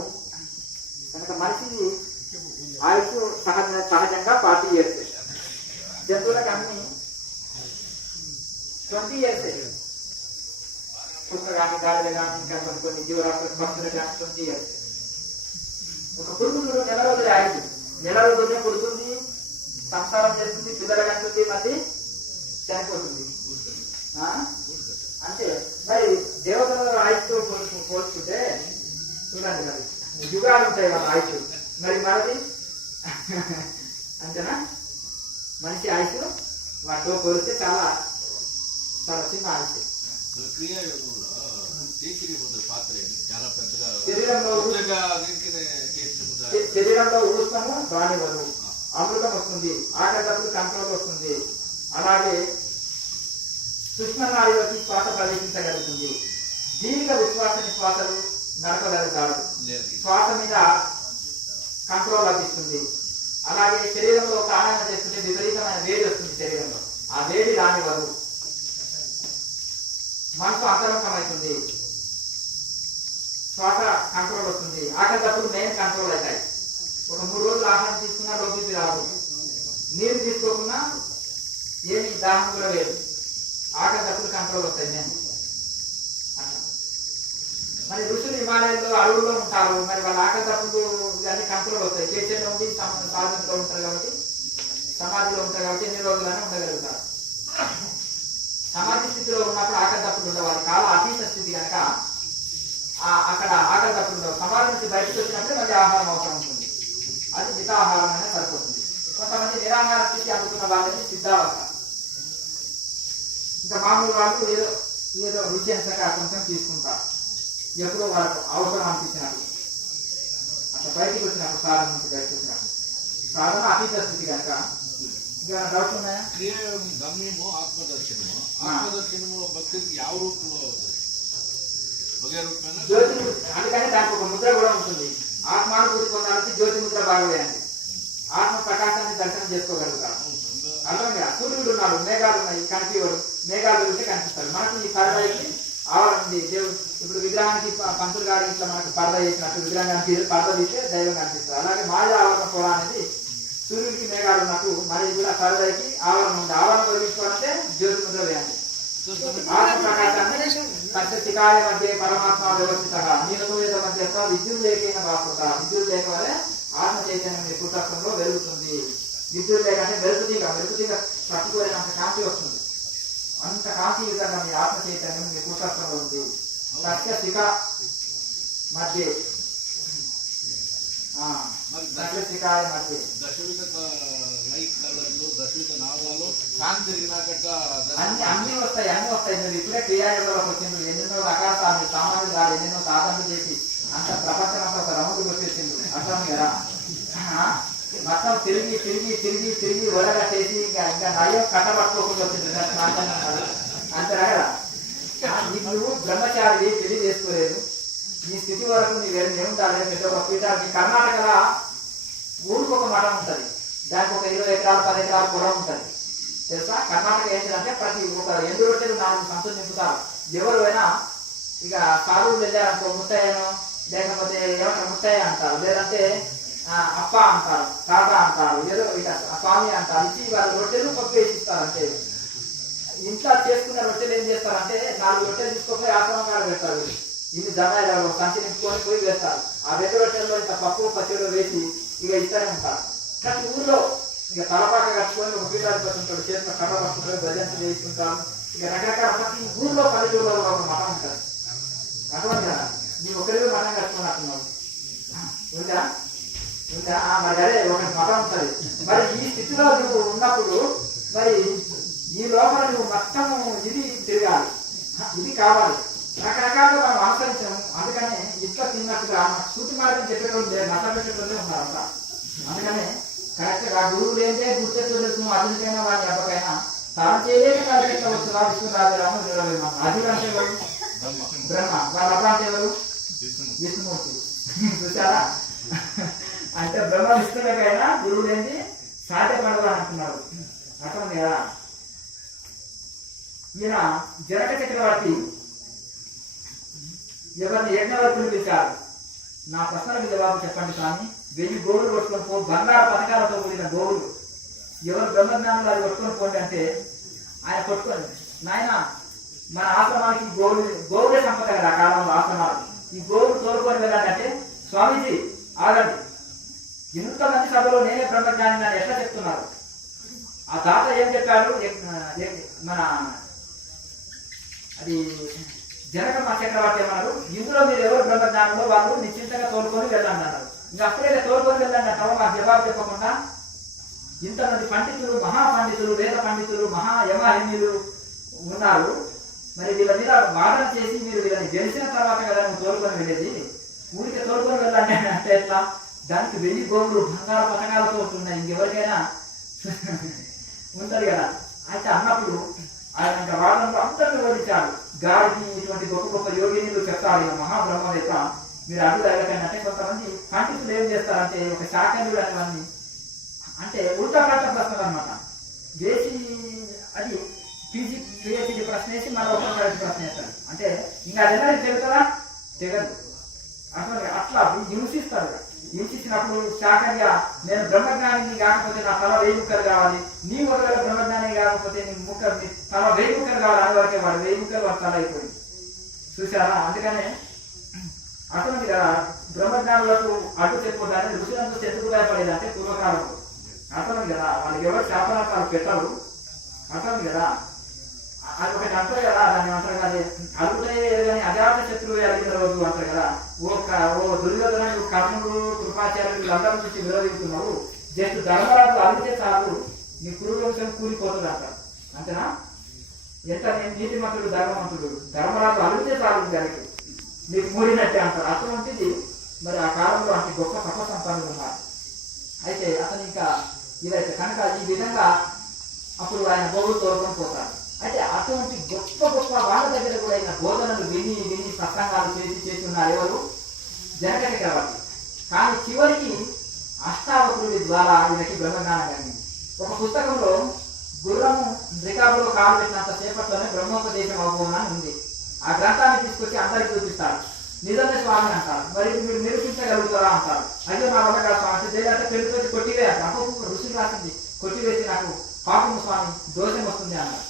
కనుక మనిషి ఆయుష్ సహజంగా 40 years. జంతువులకు అన్ని 20 years. కుక్క కానీ గాడిద కానీ ఇంకా కొన్ని జీవరాశులకు పక్షులు కానీ 20 years. ఒక పురుగు నెల రోజులు ఆయుష్, నెల రోజులనే పుడుతుంది, సంసారం చేస్తుంది, పిల్లలు కంటుంది, మళ్ళీ చనిపోతుంది. అంటే మరి దేవతల ఆయుష్తో పోల్చుకుంటే చూడండి, మరి యుగాలు ఉంటాయి మన ఆయుష్, మరి మనది అంతేనా? మనిషి ఆయుష్ వాటితో పోలిస్తే చాలా చిన్న ఆయుష్. శరీరంలో ఊష్ణము రానివ్వదు, అమృతం వస్తుంది, ఆకలిప్పుడు కంట్రోల్ వస్తుంది. అలాగే సూక్ష్మ నాడిలోకి శ్వాస ప్రవేశించగలుగుతుంది. దీర్ఘ విశ్వాస నిశ్వాసాలు నడపగలుగుతాడు, శ్వాస మీద కంట్రోల్ లభిస్తుంది. అలాగే శరీరంలో ప్రాణాయామం చేస్తుంటే విపరీతమైన వేడి వస్తుంది శరీరంలో, ఆ వేడి రానివ్వదు. మనసు అంతర్ముఖమవుతుంది, శ్వాస కంట్రోల్ వస్తుంది. ఆకలిప్పుడు మెయిన్ కంట్రోల్ అవుతాయి. ఒక 3 రోజులు ఆహారం తీసుకున్నా లోపలికి రాదు, నీరు తీసుకోకుండా ఏమి దాహం కూడా లేదు, ఆకలిప్పుడు కంట్రోల్ వస్తాయి నేను అట్లా. మరి ఋషులు హిమాలయంలో అడవుల్లో ఉంటారు, మరి వాళ్ళ ఆకలిప్పుడు ఇవన్నీ కంట్రోల్ వస్తాయి. చైతన్యం ఉండి సాధనలో ఉంటారు కాబట్టి, సమాధిలో ఉంటారు కాబట్టి ఎన్ని రోజులైనా ఉండగలుగుతారు. సమాధి స్థితిలో ఉన్నప్పుడు ఆకలిప్పుడు ఉండవు, వాళ్ళ కాల అతీత స్థితి కనుక అక్కడ ఆకలిప్పుడు ఉండవు. సమాధి నుంచి బయటకు వచ్చినప్పుడు మళ్ళీ ఆహారం అవసరం ఉంటుంది, అది మితాహారం అనేది సరిపోతుంది. కొంతమంది నిరాహార స్థితి అందుకున్న వాళ్ళని సిద్ధావస్థ, ఇంకా మామూలు వాళ్ళు ఏదో ఏదో రుచి అంతగా కొంచెం తీసుకుంటారు, ఎప్పుడో వాళ్ళకు అవసరం అనిపించినప్పుడు, అట్లా బయటికి వచ్చినప్పుడు, సాధన నుంచి బయటకు వచ్చినప్పుడు. సాధన అతీత స్థితి కనుక. ఇంకా డౌట్లు ఉన్నాయా? గమ్యము ఆత్మదర్శనము. ఆత్మదర్శనము భక్తికి ಯಾವ రూపంలో జ్యోతి, అందుకని దానికి ఒక ముద్ర కూడా ఉంటుంది. ఆత్మానుభూతి పొందాలంటే జ్యోతి ముద్ర బాగలేదండి. ఆత్మ ప్రకాశాన్ని దర్శనం చేసుకోగలుగుతారు. అర్థం కదా, సూర్యుడు ఉన్నాడు, మేఘాలు ఉన్నాయి, కనిపించడు, మేఘాలు దొరికితే కనిపిస్తాడు. మనకు ఈ పరదాయికి ఆవరణ ఉంది. దేవుడు ఇప్పుడు విగ్రహానికి పంతులు గారి ఇట్లా మనకు పరద చేసినట్టు విగ్రహానికి పరద తీస్తే దైవం కనిపిస్తుంది. అలాగే మాయ ఆవరణ కూడా అనేది సూర్యుడికి మేఘాలు ఉన్నట్టు మరి కూడా పరదాయికి ఆవరణ ఉంది. ఆవరణ తొలగించుకోవాలంటే జ్యోతి ముద్ర వేయాలి. ఆత్మ ప్రకాశాన్ని సత్యశిఖాయ మధ్య పరమాత్మ వ్యవస్థిత నీలతోయత మధ్య విద్యుత్ లేకైన బాపుత. విద్యుత్ లేక వల్ల ఆత్మ చైతన్యం మీ కుటస్థంలో వెలుగుతుంది. విద్యుత్ లేక అంటే వెలుగుతీగా పట్టుకోలేనంత కాంతి వస్తుంది. అంత కాంతియుతంగా మీ ఆత్మ చైతన్యం మీ కుటస్థంలో ఉంది. సత్యశిఖ మధ్య సత్యశిఖాయ మధ్య అన్ని వస్తాయి. మీరు ఇప్పుడే క్రియాయోగంలోకి వచ్చిండ్రు, ఎన్నెన్నో రకాల మీ సామాన్యులు కాదు, ఎన్నెన్నో సాధనలు చేసి అంత ప్రపంచం అంతా ఒక రౌండ్కి వచ్చేసిండ్రు. అర్థం కదా, మొత్తం తిరిగి తిరిగి తిరిగి తిరిగి వడగట్టేసి ఇంకా నయ్యం కట్టబట్టుకోకుండా వచ్చింది అంతేనా కదా. నువ్వు బ్రహ్మచారి పెళ్లి చేసుకోలేదు, నీ స్థితి వరకు నీ వేరే ఏముంటాలి. పెద్ద ఒక పీఠానికి కర్ణాటకలో ఊరికి ఒక మఠం ఉంటుంది, దానికి ఒక 20 ఎకరాలు 10 ఎకరాలు పొలం ఉంటుంది తెలుసా. కర్ణాటక ఏంటంటే ప్రతి ఒక 8 రొట్టెలు 4 సంతులు నింపుతారు. ఎవరు అయినా ఇక సాధువులు వెళ్ళారనుకో ముత్తయ్యను, లేకపోతే ఏమంటారు ముత్తయ్య అంటారు, లేదంటే అప్ప అంటారు, తాత అంటారు, ఏదో ఇక స్వామి అంటారు. ఇచ్చి వాళ్ళు రొట్టెలు పప్పు వేసిస్తారు. అంటే ఇంట్లో చేసుకున్న రొట్టెలు ఏం చేస్తారంటే 4 రొట్టెలు తీసుకొని ఆశ్రమం కాడ పెడతారు. ఇన్ని జనాలు సంచి నింపుకొని పోయి వేస్తారు. ఆ 2 రొట్టెల్లో ఇంత పప్పు పచ్చడి వేసి ఇక ఇస్తూనే ఉంటారు. ప్రతి ఊర్లో ఇక తలపాక కట్టుకొని ఒక పీఠాధిపతి ఉంటాడు, చేసిన కర్ర పట్టుకుంటారు, భజన చేస్తుంటారు. ఇక రకరకాల ప్రతి ఊర్లో పల్లెటూరులో ఒక మఠం ఉంటుంది. అటువంటి కదా నీ ఒకరిలో మఠం కట్టుకున్నట్టున్నావు ఉందా ఉందా మరి అదే ఒక మఠం ఉంటుంది. మరి ఈ స్థితిలో నువ్వు ఉన్నప్పుడు మరి ఈ లోపల నువ్వు మొత్తము ఇది తిరగాలి, ఇది కావాలి. రకరకాలుగా మనం అనుసరించాము. అందుకనే ఇట్లా తిన్నట్టుగా శృతి మార్గం చెప్పేటోళ్ళు లేదు, నట పెట్టేటోళ్ళే ఉన్నారు అంతా. అందుకనే కరెక్ట్గా గురువులు ఏంటే గుర్తెట్టు అర్జునికైనా వాడి అబ్బకైనా తాను చేయలేక కార్యక్రమం వస్తుందా విష్ణురాజరాము అర్జుడు అంటే ఎవరు? బ్రహ్మ. వాళ్ళ అబ్బా అంటే ఎవరు? విష్ణుమూర్తి. చూసారా, అంటే బ్రహ్మ విష్ణులకైనా గురువులు ఏంటి సాధ్యపడదు అంటున్నారు. అర్థం కదా. ఈయన జనక చక్రవర్తి ఎవరిని యజ్ఞవర్తులు పిలిచారు, నా ప్రశ్నలకు జవాబు చెప్పండి కానీ 1000 గోవులు కొట్టుకొని పో, బంగారు పథకాలతో కూడిన గోవులు, ఎవరు బ్రహ్మజ్ఞానులు అది కొట్టుకొని పోండి అంటే ఆయన కొట్టుకొని, నాయన మన ఆశ్రమానికి గోవులే సంపద కదా ఆ కాలంలో ఆశ్రమాలు, ఈ గోవులు తోలుకొని వెళ్ళండి అంటే, స్వామీజీ ఆగండి, ఇంతమంది సభలో నేనే బ్రహ్మజ్ఞాని అని ఎట్లా చెప్తున్నారు? ఆ తాత ఏం చెప్పాడు, మన అది జనక చక్రవర్తి అన్నారు, ఇందులో మీరు ఎవరు బ్రహ్మజ్ఞానంలో వాళ్ళు నిశ్చింతగా తోలుకొని వెళ్ళండి అన్నారు. ఇంకా అప్పుడే తోలుకొని వెళ్ళండి అంటావా? మాకు జవాబు చెప్పకుండా ఇంతమంది పండితులు, మహాపండితులు, వేద పండితులు, మహాయమహిన్యులు ఉన్నారు, మరి వీళ్ళ మీద వాదన చేసి మీరు వీళ్ళని గెలిచిన తర్వాత కదా నువ్వు తోలుకొని వెళ్ళేది, ఊరికి తోలుకొని వెళ్ళండి అంటే ఎట్లా? దానికి 1000 గోవులు బంగారు పథకాలతో ఉంటున్నాయి, ఇంకెవరికైనా ఉంటుంది కదా. అయితే అన్నప్పుడు ఆయన ఇంకా వాదనలో అందరూ వివరించాడు. గాడికి ఇటువంటి గొప్ప గొప్ప యోగినీలు చెప్తాడు ఇక మహాబ్రహ్మవేత్త, మీరు అడ్డు తగ్గకండి అంటే కొంతమంది పండితులు ఏం చేస్తారంటే ఒక శాఖలు అనేవన్నీ అంటే ఉల్టా పల్టా ప్రశ్నలు అనమాట వేసి అది పీజీ పిహెచ్డి ప్రశ్న వేసి మళ్ళీ ఒక ప్రశ్న వేస్తాడు. అంటే ఇంకా అది ఎలా తెలుగుతుందా? తెగదు. అసలు అట్లా హింసిస్తాడు. హింసించినప్పుడు శాఖగా నేను బ్రహ్మజ్ఞానిని కాకపోతే నా తల 1000 ముక్కలు కావాలి, నీ ఒకవేళ బ్రహ్మజ్ఞాని కాకపోతే నీ తల 1000 ముక్కలు కావాలి అని వరకే వాడు 1000 ముక్కలు వాడు తల అయిపోయింది చూసారా. అందుకనే అసలు బ్రహ్మజ్ఞానులకు అడ్డు చెప్పుకోవడానికి ఋషులంతా చెట్టుకు భయపడేది అంటే పూర్వకాలంలో అసలు కదా. వాళ్ళకి ఎవరు శాపనార్థాలు పెట్టరు అసలు కదా. అది ఒకటి అంటారు కదా, దాన్ని అంటారు కానీ అడుగుటే కానీ అజాత శత్రువు అడిగిన రోజు అంటారు కదా. ఓ దుర్యోధన కర్ణుడు కృపాచార్యులు వీళ్ళందరూ నుంచి విరోధిస్తున్నావు, జస్ట్ ధర్మరాజు అడిగితే చాలు నీ కురు వంశం కూలిపోతుంది అంటారు. అంతేనా? ఎంత నీతిమంతుడు ధర్మవంతుడు, ధర్మరాజు అడిగితే చాలు దానికి నీకు మూడినట్టే అంటారు. అటువంటిది మరి ఆ కాలంలో అంటే గొప్ప తప సంపన్నులు ఉన్నారు. అయితే అతను ఇంకా ఇదైతే కనుక ఈ విధంగా అప్పుడు ఆయన గోవులు తోలుకొని పోతారు. అయితే అటువంటి గొప్ప గొప్ప వాళ్ళ దగ్గర కూడా అయిన బోధనలు విని విని సత్సంగాలు చేసి ఉన్నారు ఎవరు? జనక చక్రవర్తి. కానీ చివరికి అష్టావక్రుడి ద్వారా ఈయనకి బ్రహ్మజ్ఞానం కలిగింది. ఒక పుస్తకంలో గుర్రము రికాబులో కాలు పెట్టినంత సేపట్లోనే బ్రహ్మోపదేశం అవబోనని ఉంది. ఆ గ్రంథాన్ని తీసుకొచ్చి అందరికి చూపిస్తారు. నిజమే స్వామి అంటారు. మరి మీరు నిరూపించగలుగుతారా అంటారు. అయ్యో నా వల్ల కాదు స్వామి అంటే అంటే పెళ్లితోటి కొట్టివే అంటారు. ఋషులు రాసింది కొట్టివేసి నాకు పాపము స్వామి దోషం వస్తుంది అన్నారు.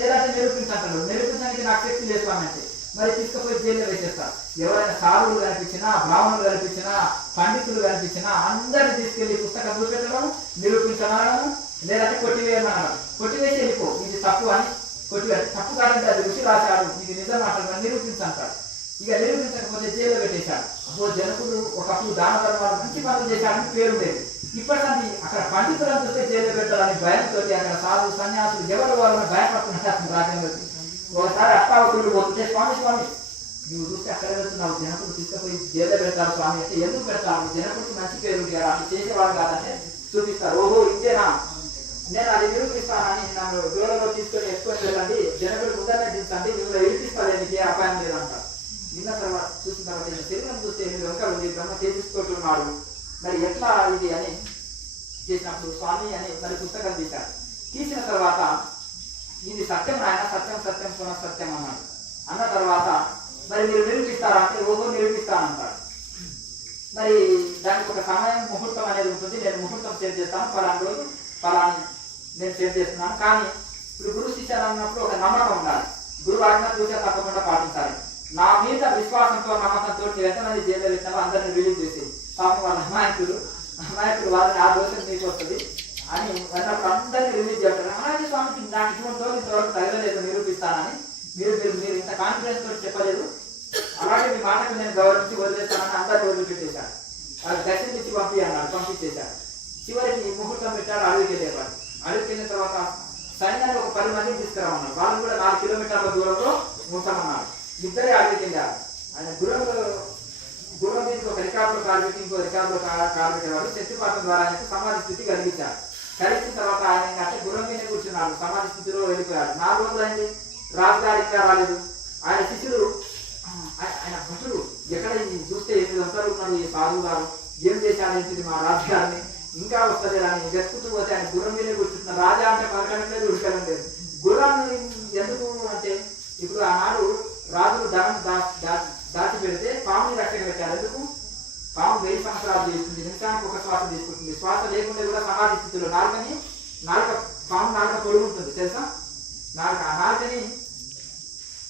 లేదంటే నిరూపించంటారు. నిరూపించడానికి నాకు శక్తి లేదు స్వామి అంటే మరి తీసుకుపోయి జైల్లో వేసేస్తారు. ఎవరైనా సాధువులు కనిపించినా, బ్రాహ్మణులు కనిపించినా, పండితులు కనిపించినా అందరిని తీసుకెళ్లి పుస్తకం చూపెట్టడం, నిరూపించడం, లేదంటే కొట్టివేయమనడం. కొట్టివేసి వెళ్ళిపో, ఇది తప్పు అని కొట్టివేసి తప్పు కాదంటే అది ఋషి రాశాడు, ఇది నిజం అంటారు, నిరూపించంటాడు. ఇక నిరూపించకపోతే జైల్లో పెట్టేశాడు. అప్పుడు జనకుడు ఒకప్పుడు దాన ధర్మాలు మంచి పనులు చేశాడని పేరు లేదు. ఇప్పటికీ అక్కడ పండితులను చూస్తే జైల్లో పెట్టాలని భయంతో అక్కడ సాధు సన్యాసులు ఎవరు వాళ్ళని భయపడుతున్నారు రాజ్యంలోకి. ఒకసారి అష్టావకులు పోతుంటే స్వామి స్వామి నువ్వు చూస్తే అక్కడ వెళ్తున్నావు, జనకుడు తీసుకుపోయి జైల్లో పెడతారు స్వామి అంటే ఎందుకు పెడతారు? జనకుడికి మంచి పేరు కదా, అది చేసేవాడు కాదంటే చూపిస్తారు. ఓహో ఇంతేనా, నేను అది నిరూపిస్తానని నన్ను దూరంలో తీసుకొని ఎక్కువ వెళ్ళండి, జనకుడు ముందరనే తీసుకోండి, నువ్వు విడిపిస్తాను నీకు ఏ అపాయం లేదంటారు. విన్న తర్వాత చూసిన తర్వాత శరీరం చూస్తే వెనక ఉంది, బ్రహ్మ తేజస్కుంటున్నాడు, మరి ఎట్లా ఇది అని చేసినప్పుడు స్వామి అని మరి పుస్తకం తీశాడు. తీసిన తర్వాత ఇది సత్యం ఆయన సత్యం సత్యం పునఃసత్యం అన్నాడు. అన్న తర్వాత మరి మీరు నిరూపిస్తారా అంటే ఓహో నిరూపిస్తానంటాడు. మరి దానికి ఒక సమయం ముహూర్తం అనేది ఉంటుంది. నేను ముహూర్తం సేవ్ చేస్తాను, ఫలానా రోజు ఫలాని నేను సేవ్ చేస్తున్నాను. కానీ ఇప్పుడు గురు శిష్యులు అన్నప్పుడు ఒక నమ్మకం ఉండాలి. గురువు ఆజ్ఞ చూసే తప్పకుండా పాటించాలి. నా మీద విశ్వాసంతో నమ్మకంతో ఎంతమంది జైల్లో పెట్టినారో అందరినీ రిలీజ్ చేసి పాపం వాళ్ళ అమాయకులు వాళ్ళని ఆ దోషం మీకు వస్తుంది అని అన్నప్పుడు అందరినీ రిలీజ్ చేస్తారు. అలాగే స్వామికి నాకు ఇటువంటి రోజు ఇంతవరకు తగలలేదు నిరూపిస్తానని మీరు ఇంత కాన్ఫిడెన్స్ తోటి చెప్పలేదు, అలాగే మీ మాటకు నేను గౌరవించి వదిలేస్తానని అందరినీ వదిలిపెట్టేశాడు. వాళ్ళకి దర్శనం ఇచ్చి పంపించేశాడు. చివరికి ముహూర్తం పెట్టాడు, అడవికి వెళ్ళేవాడు. అడవికి వెళ్ళిన తర్వాత సైన్యాన్ని ఒక 10 మందిని తీసుకురామన్నారు. వాళ్ళు కూడా 4 కిలోమీటర్ల దూరంలో ఉంటామన్నారు. ఇద్దరే అడవికి వెళ్ళారు. ఆయన గుర్రం మీద ఒక రికార్డులో కాలు పెట్టి ఇంకో రికార్డులో కాలు పెట్టేవాడు. శక్తిపాతం ద్వారా ఆయనకు సమాధి స్థితి కలిగించారు. కలిసిన తర్వాత ఆయన అంటే గుర్రం మీద కూర్చున్నాడు, సమాధి స్థితిలో వెళ్ళిపోయాడు. 4 రోజులు అయింది, రాజుగారు ఇంకా రాలేదు. ఆయన శిష్యులు ఆయన భటులు ఎక్కడ చూస్తే 800 ఉన్నారు, ఈ సాధువు గారు ఏం చేశాడేంటిది మా రాజుగారిని ఇంకా వస్తలేదు అని వెతుకుతూ పోతే ఆయన గుర్రం మీద కూర్చుంటున్నారు. రాజా అంటే పలకడం లేదు, ఉడకడం లేదు. గుర్రాన్ని ఎందుకు అంటే ఇప్పుడు ఆనాడు రాజులు ధనం దాచి పెడితే పాముని రక్షణ పెట్టారు. ఎందుకు? పాము 1000 సంవత్సరాలు చేస్తుంది, నిమిషానికి ఒక శ్వాస తీసుకుంటుంది. శ్వాస లేకుండా కూడా సమాధి స్థితిలో పాము నాలుక పొడుగు ఉంటుంది తెలుసా? నాలుకని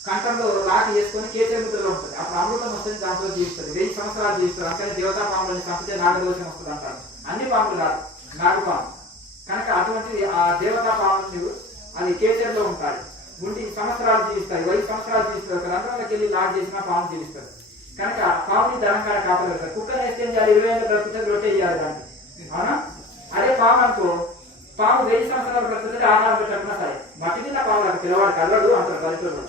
కంఠంలో రాకి వేసుకొని కేసరి ముద్రలో ఉంటుంది. అప్పుడు అమృతం వస్తుంది, దాంతో జీవిస్తుంది. 1000 సంవత్సరాలు జీవిస్తారు. అందుకని దేవతా పాములని చంపితే నాగదోషం వస్తుంది అంటారు. అన్ని పాములు కాదు, నాగుపాము. కనుక అటువంటి ఆ దేవతా పాములు అది కేసరిలో ఉంటాయి. ఉండి సంవత్సరాలు జీవిస్తాయి, 1000 సంవత్సరాలు జీవిస్తారు. ఒక రంధ్రంలోకి వెళ్ళి లాక్ చేసిన పాము జీవిస్తారు. కనుక పాముని ధనంకాడ కాపలు పెడతారు. కుక్కను వేస్తే 20 ఏళ్ళు బ్రతుకుతుంది, రొట్టె ఇవ్వాలి దానికి. అవునా? అదే పాము అనుకో, పాము 1000 సంవత్సరాలు బ్రతుకుతుంది, ఆహారం పెట్టకుండా సరే మట్టి మీద పాము పిల్లవాడు కలవడు అంటారు పల్లెటూరు.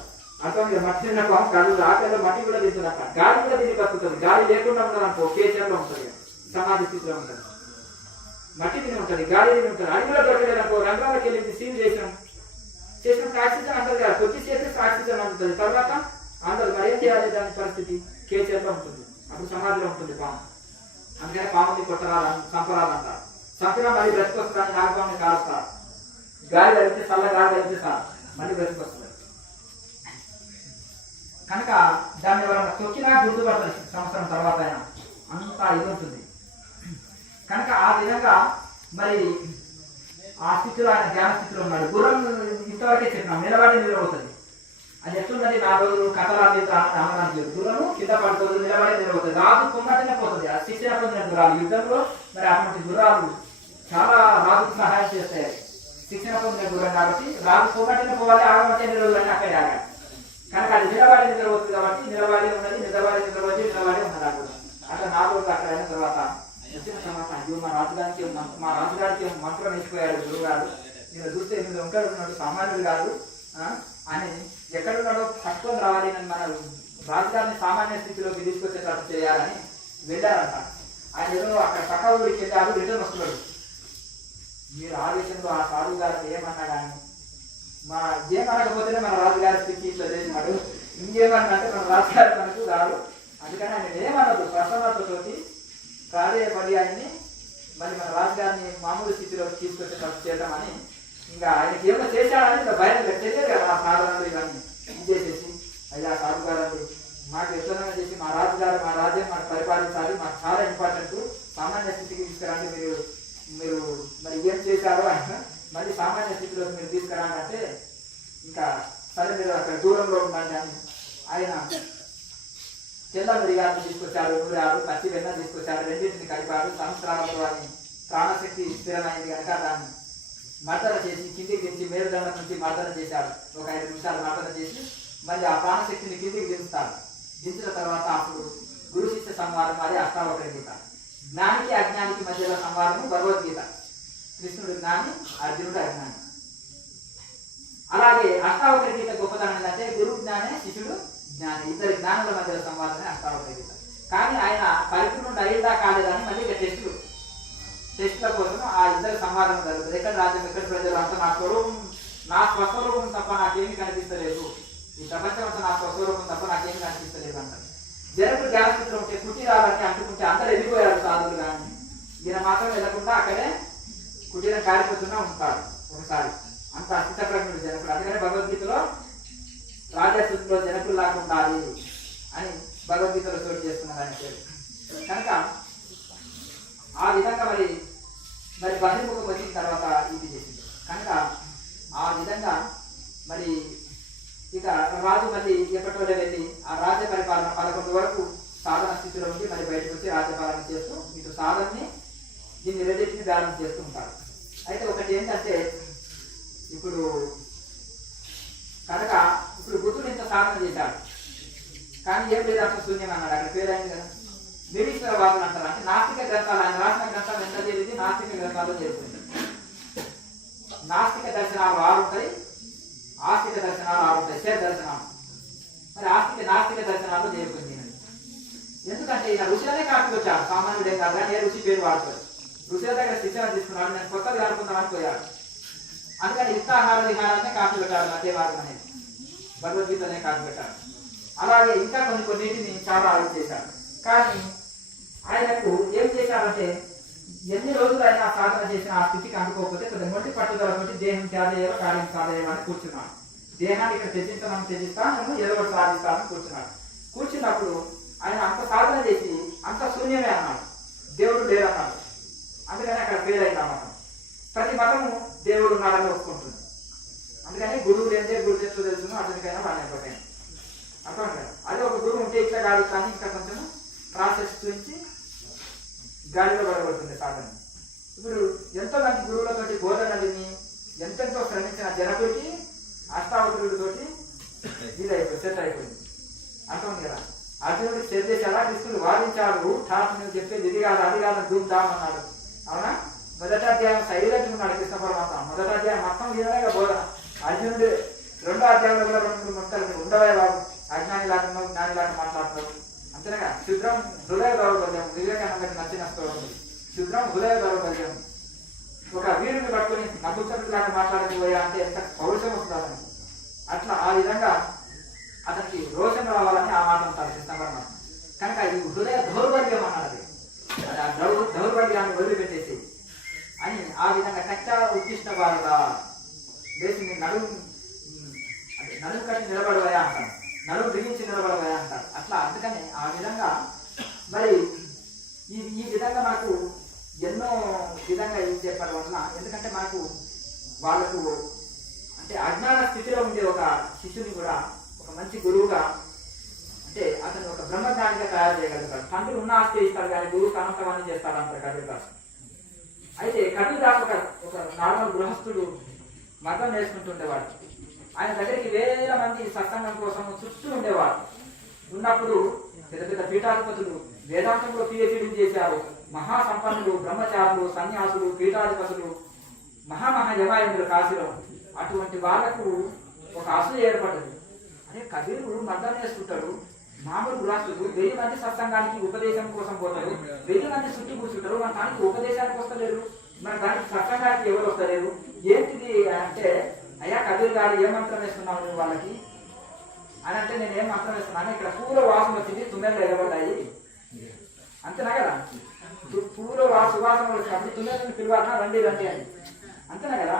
అర్థం మట్టి తిన్న పాము కళ్ళు ఆకలిలో మట్టి కూడా తింటున్నట్ట, గాలి కూడా తిని బతుకుతుంది. గాలి లేకుండా ఉండదు కేసీఆర్లో ఉంటుంది, సమాధి స్థితిలో ఉంటుంది. మట్టి తిని ఉంటుంది, గాలి తిని ఉంటుంది. అది కూడా దొరకలేదనుకో, రంధ్రాలకు వెళ్ళి సీల్ చేసినప్పుడు ఆక్సిజన్ అందదు కదా, కొద్దిసేపు ఆక్సిజన్ అందుతుంది, తర్వాత అందరు మరి ఏం చేయాలి? దాని పరిస్థితి కేసీఆర్లో ఉంటుంది, అప్పుడు సమాధిలో ఉంటుంది పాము. అందుకని పాముని కొట్టరాలని చంపరాలంటారు. చంపినా మళ్ళీ బ్రతికొస్తుందని నాగపాముని కాలుస్తారు. గాలి కలిపితే చల్ల గాలి కలిపితే సార్ మళ్ళీ బ్రతికొస్తుంది. కనుక దాన్ని ఎవరైనా తొక్కినా గుర్తుపడుతుంది సంవత్సరం తర్వాత అయినా, అంత ఇది ఉంటుంది. కనుక ఆ విధంగా మరి ఆ స్థితిలో ఆయన ధ్యాన స్థితిలో ఉన్నాడు. గుర్రం ఇంతవరకే చెప్పినాం, నిలబడి నిలబడుతుంది. అది ఎట్లున్నది 4 రోజులు కథలాది అమ్మడానికి లేదు. గుర్రము కింద పడుతుంది, నిలబడి నిలబడుతుంది. రాజు కొమ్మటనే పోతుంది. ఆ శిక్షణ పొందిన గుర్రాలు యుద్ధంలో మరి అటువంటి గుర్రాలు చాలా రాజుకు సహాయం చేస్తాయి. శిక్షణ పొందిన గుర్రం కాబట్టి రాజు కొమ్మటనే పోవాలి, ఆగమంటే నిలబడి అక్కడే ఆగాలి. కనుక అది నిలబడి నిలబడుతుంది కాబట్టి నిలబడి ఉన్నది, నిలబడి ఉన్నది ఆ గుర్రం. అట్లా 4 రోజులు అక్కడ అయిన తర్వాత వచ్చిన తర్వాత అయ్యో మా రాజుగారికి మంత్రం వేసిపోయాడు గురువుగారు, నేను చూస్తే మీరు ఉన్నాడు, సామాన్యుడు కాదు అని ఎక్కడున్నాడో పట్టుకొని రావాలి, మన రాజుగారిని సామాన్య స్థితిలోకి తీసుకొచ్చేటట్టు చేయాలని వెళ్ళారంట. ఆయన ఏదో అక్కడ పక్క ఊరికి వెళ్ళారు, రిటర్న్ వస్తున్నాడు. మీరు ఆదేశంలో ఆ సాధువు గారిని ఏమన్నా కానీ ఏమనకపోతేనే మన రాజుగారి స్థితి ఇట్లా చేసినాడు, ఇంకేమన్నంటే మన రాజుగారి మనకు రాదు. అందుకని ఆయన ఏమన్నదు, ప్రసన్నతతోటి ప్రాధేయపడి ఆయన్ని మరి మన రాజుగారిని మామూలు స్థితిలోకి తీసుకొచ్చేటట్టు చేద్దామని, ఇంకా ఆయనకి ఏమో చేశాడని ఇంకా భయం తెలియదు కదా. ఆ సాధనలు ఇవన్నీ చేసేసి అయ్యా సాధు గారు మాకు ఎట్లనైనా చేసి మా రాజుగారు మా రాజ్యం మాకు పరిపాలించాలి, మాకు చాలా ఇంపార్టెంట్, సామాన్య స్థితికి తీసుకురండి, మీరు మరి ఏం చేశారో ఆయన మళ్ళీ సామాన్య స్థితిలోకి మీరు తీసుకురండి అంటే, ఇంకా సరే మీరు అక్కడ దూరంలో ఉండండి అని ఆయన తెల్ల మిరియాలను తీసుకొచ్చారు, నూరారు, పచ్చి వెన్న తీసుకొచ్చారు, రెండింటిని కలిపారు. సంవత్సరాలలో అని ప్రాణశక్తి స్థిరమైంది కనుక దాన్ని మర్దన చేసి కిందికి దించి మేరుదండం నుంచి మర్దన చేశారు. ఒక 5 నిమిషాలు మర్దన చేసి మళ్ళీ ఆ ప్రాణశక్తిని కిందికి దించుతారు. దించిన తర్వాత అప్పుడు గురు శిష్య సంవాదం, అదే అష్టావక్ర గీత. జ్ఞానికి అజ్ఞానికి మధ్యలో సంవాదము భగవద్గీత. కృష్ణుడు జ్ఞాని, అర్జునుడు అజ్ఞాని. అలాగే అష్టావక్ర గీత గొప్పతనం ఏంటంటే గురువు జ్ఞానే, శిష్యుడు జ్ఞాని, ఇద్దరి జ్ఞానుల మధ్యలో సంవాదమే అష్టావక్ర గీత. కానీ ఆయన పరిపూర్ణుడు అయ్యిందా కాలేదని మళ్ళీ ఇక టెస్టుల కోసం ఆ ఇద్దరు సంవాదం జరుగుతుంది. ఎక్కడ రాజ్యం, ఎక్కడ ప్రజలు అంతా నా స్వస్వరూపం తప్ప నాకేమీ కనిపిస్తలేదు, ఈ ప్రపంచం అంతా నా స్వస్వరూపం తప్ప నాకేమీ కనిపిస్తలేదు అంటారు. జనకుడు జ్ఞానస్థితిలో ఉంటే కుటీరాలకి అంటుకుంటే అందరూ వెళ్ళిపోయారు సాధువులు, కానీ ఈయన మాత్రం వెళ్ళకుండా అక్కడే కుటీరం కారిపోతున్నా ఉంటాడు. ఒకసారి అంత స్థితప్రజ్ఞుడు జనకుడు. అందుకనే భగవద్గీతలో రాజస్థితిలో జనకులు లాగా ఉండాలి అని భగవద్గీతలో చోటు చేస్తున్నారు ఆయన పేరు. కనుక ఆ విధంగా మరి బహిర్ముఖం వచ్చిన తర్వాత ఇది చేసింది. కనుక ఆ విధంగా మరి ఇక రాజు మళ్ళీ ఎప్పటిలో వెళ్ళి ఆ రాజ్య పరిపాలన 11 వరకు సాధన స్థితిలో ఉండి మరి బయటకు వచ్చి రాజ్యపాలన చేస్తూ ఇటు సాధనని దీన్ని రెండింటిని బ్యాలెన్స్ చేస్తూ ఉంటారు. అయితే ఒకటి ఏంటంటే ఇప్పుడు కనుక ఇప్పుడు బుద్ధుడు ఇంత సాధన చేశాడు కానీ ఏం లేదు, అసలు శూన్యం అన్నాడు. అక్కడ పేరైంది కదా నిరీశ్వరవాదులు అంటారు. అంటే నాస్తిక గ్రంథాలు, ఆయన రాసిన గ్రంథాలు ఎంత చేరింది నాస్తిక గ్రంథాల్లో చేరుతుంది. నాస్తిక దర్శనాలు 6 ఉంటాయి, ఆస్తిక దర్శనాలు 6 ఉంటాయి, శేర్ దర్శనాలు. మరి నాస్తిక దర్శనాల్లో చేరుతుంది. ఎందుకంటే ఈయన ఋషులనే కాపీ వచ్చాడు, సామాన్యుడే కాదు కానీ ఏ ఋషి పేరు వాడుతాడు. ఋషుల దగ్గర శిక్షణ తీసుకున్నాడు, నేను కొత్తది అనుకుందామని పోయాడు. అందుకని యుక్తాహార విహారాన్ని కాపీ పెట్టాడు, మధ్యవాదం అనేది భగవద్గీతనే కాపీ పెట్టాడు. అలాగే ఇంకా కొన్నిటిని చాలా అడుగు చేశాడు. కానీ ఆయనకు ఏం చేశాడంటే ఎన్ని రోజులు ఆయన సాధన చేసిన ఆ స్థితికి అందుకోకపోతే కొద్దిగా మొండి పట్టుదలతోటి దేహం త్యాగేయో కార్యం సాధేయో అని కూర్చున్నాడు. దేహాన్ని ఇక్కడ త్యజిస్తాను, ఏదో ఒకటి సాధిస్తానని కూర్చున్నాడు. కూర్చున్నప్పుడు ఆయన అంత సాధన చేసి అంత శూన్యమే అన్నాడు, దేవుడు లేదన్నాడు. అందుకని అక్కడ ఫెయిల్ అయింది ఆ మతం. ప్రతి మతము దేవుడు ఉన్నాడని ఒప్పుకుంటుంది. అందుకని గురువు లేదే గురు చెట్లు తెలుసును అతనికైనా వాడిని అయిపోతాయి. అర్థం కదా. అదే ఒక గురువు ఉంటే ఇట్లా కాదు కానీ ఇంకా కొంచెం ప్రాసెస్ చూపించి గాలిలో పడబడుతుంది సాధన. ఇప్పుడు ఎంతో మంది గురువులతోటి బోధనలని ఎంతెంతో శ్రమించిన జనకుడికి అష్టావక్రుడితోటి ఇది అయిపోయింది, సెట్ అయిపోయింది. అర్థం కదా. అర్జునుడికి సెట్ చేసి ఎలా కృష్ణుడు వాదించాడు, ఠాట్ నువ్వు చెప్పేది ఇది కాదు అది కాదు దూద్దామన్నాడు. అవునా? మొదటి అధ్యాయం సైలెంట్ ఉన్నాడు కృష్ణ పరమాత్మ. మొదటి అధ్యాయం మొత్తం ఈయనగా బోధన. అర్జునుడు రెండో అధ్యాయంలో కూడా 2-3 ముక్కలు ఉండవే బాబు, అజ్ఞాని లాగా జ్ఞాని లాగా మాట్లాడుతావు అంతేనా. శుద్రం హృదయ దౌర్బల్యం, వివేకానందకి నచ్చిన శ్లోకం. శుద్రం హృదయ దౌర్బల్యం. ఒక వీరుని పట్టుకుని నపుంసకుడిలాగా మాట్లాడకపోయా అంటే ఎంత పౌరుషం వస్తుంది అతనికి. అట్లా ఆ విధంగా అతనికి రోషం రావాలని ఆ మాట అంటారు కృష్ణపరమ. కనుక ఇది హృదయ దౌర్బల్యం అన్నది, ఆ దౌర్బల్యాన్ని వదిలిపెట్టేసి అని ఆ విధంగా కట్ట ఉత్కృష్ణ బాలుగా దేశం నడుము అంటే నడుము కట్టి నిలబడవయా అంటారు, నడుము బిగించి నిలబడవయా అంటారు. అట్లా అందుకని ఆ విధంగా మరి ఈ విధంగా మనకు ఎన్నో విధంగా ఇది చెప్పడం వల్ల, ఎందుకంటే మనకు వాళ్ళకు అంటే అజ్ఞాన స్థితిలో ఉండే ఒక శిష్యుని కూడా ఒక మంచి గురువుగా అంటే అతను ఒక బ్రహ్మజ్ఞానిగా తయారు చేయగలుగుతాడు. తండ్రి ఉన్న ఆస్తి ఇస్తాడు కానీ గురువు అనంతవాన్ని చేస్తాడు అంటారు కబీర్ దాస్. అయితే కబీర్ దాస్ ఒక నార్మల్ గృహస్థుడు మతం నేర్చుకుంటుండేవాడు. ఆయన దగ్గరికి వేల మంది సత్సంగం కోసం చుట్టూ ఉండేవాడు. ఉన్నప్పుడు పెద్ద పెద్ద పీఠాధిపతులు వేదాంతంలో PhD చేశారు, మహాసంపన్నులు, బ్రహ్మచారులు, సన్యాసులు, పీఠాధిపతులు, యమాయములు కాశీలో. అటువంటి వాళ్ళకు ఒక అసూయ ఏర్పడ్డది. అదే కబీరు మద్దం చేసుకుంటాడు, మామూలు గృహస్థుడు 1000 మంది సత్సంగానికి ఉపదేశం కోసం పోతాడు, 1000 మంది చుట్టూ కూర్చుంటారు, మన దానికి ఉపదేశానికి వస్తలేరు, మన దానికి సత్సంగానికి ఎవరు వస్తలేరు, ఏంటిది అంటే అయ్యా కబీర్ గారు ఏ మంత్రం వేస్తున్నావు నువ్వు వాళ్ళకి అని అంటే నేను ఏం మంత్రం వేస్తున్నాను, ఇక్కడ పూల వాసన వచ్చింది, తుమ్మెలు ఎగబడ్డాయి అంతేనా కదా. పూల సువాసన వచ్చినప్పుడు తుమ్మెలను పిలవాలన్నా రండి రండి అని అంతేనా కదా.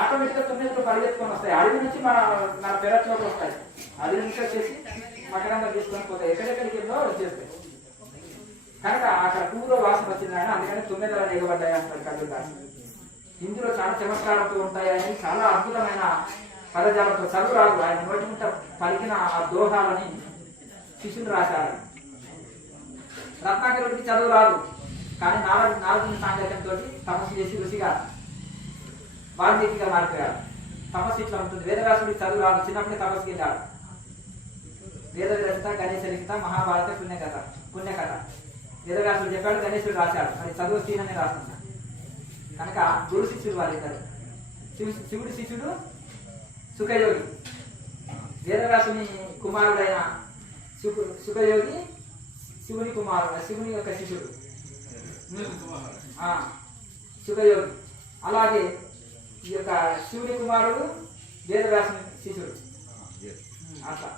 ఆటోమేటిక్గా తుమ్మెలు పరిగెత్తుకొని వస్తాయి, అడవి నుంచి మన పెరట్లోకి వస్తాయి, అడవి నుంచి వచ్చేసి మకరంగా తీసుకొని పోతాయి, ఎక్కడెక్కడికి వెళ్ళో వచ్చేస్తాయి. కనుక అక్కడ పూల వాసన వచ్చింది కానీ అందుకని తుమ్మెలను ఎగబడ్డాయి అంటారు కబీర్ దాస్. ఇందులో చాలా చమత్కారంతో ఉంటాయని చాలా అద్భుతమైన పదజాలతో చదువు రాదు, ఆయన నోటి ముంట పలికిన ఆ దోహాలని శిష్యులు రాశారు. రత్నాకరుడికి చదువు రాదు కానీ నారదుని సాంగత్యంతో తపస్సు చేసి ఋషిగా వాల్మీకిగా మారిపోయాడు. తపస్సు ఇట్లా ఉంటుంది. వేదవ్యాసుడికి చదువు రాదు, చిన్నప్పుడే తపస్సుకి వెళ్ళాడు. వేద రచిత గణేశ లిఖిత మహాభారత పుణ్యకథ వేదవ్యాసుడు చెప్పాడు, గణేశుడు రాశాడు, మరి చదువు శ్రీననే రాస్తున్నాడు. కనుక గురు శిష్యుడు వాళ్ళిద్దరు. శివుడి శిష్యుడు సుఖయోగి, వేదవ్యాసుని కుమారుడైన సుఖయోగి శివుని యొక్క శిష్యుడు సుఖయోగి. అలాగే ఈ యొక్క శివుని కుమారుడు వేదవ్యాసుని శిష్యుడు అట్లా.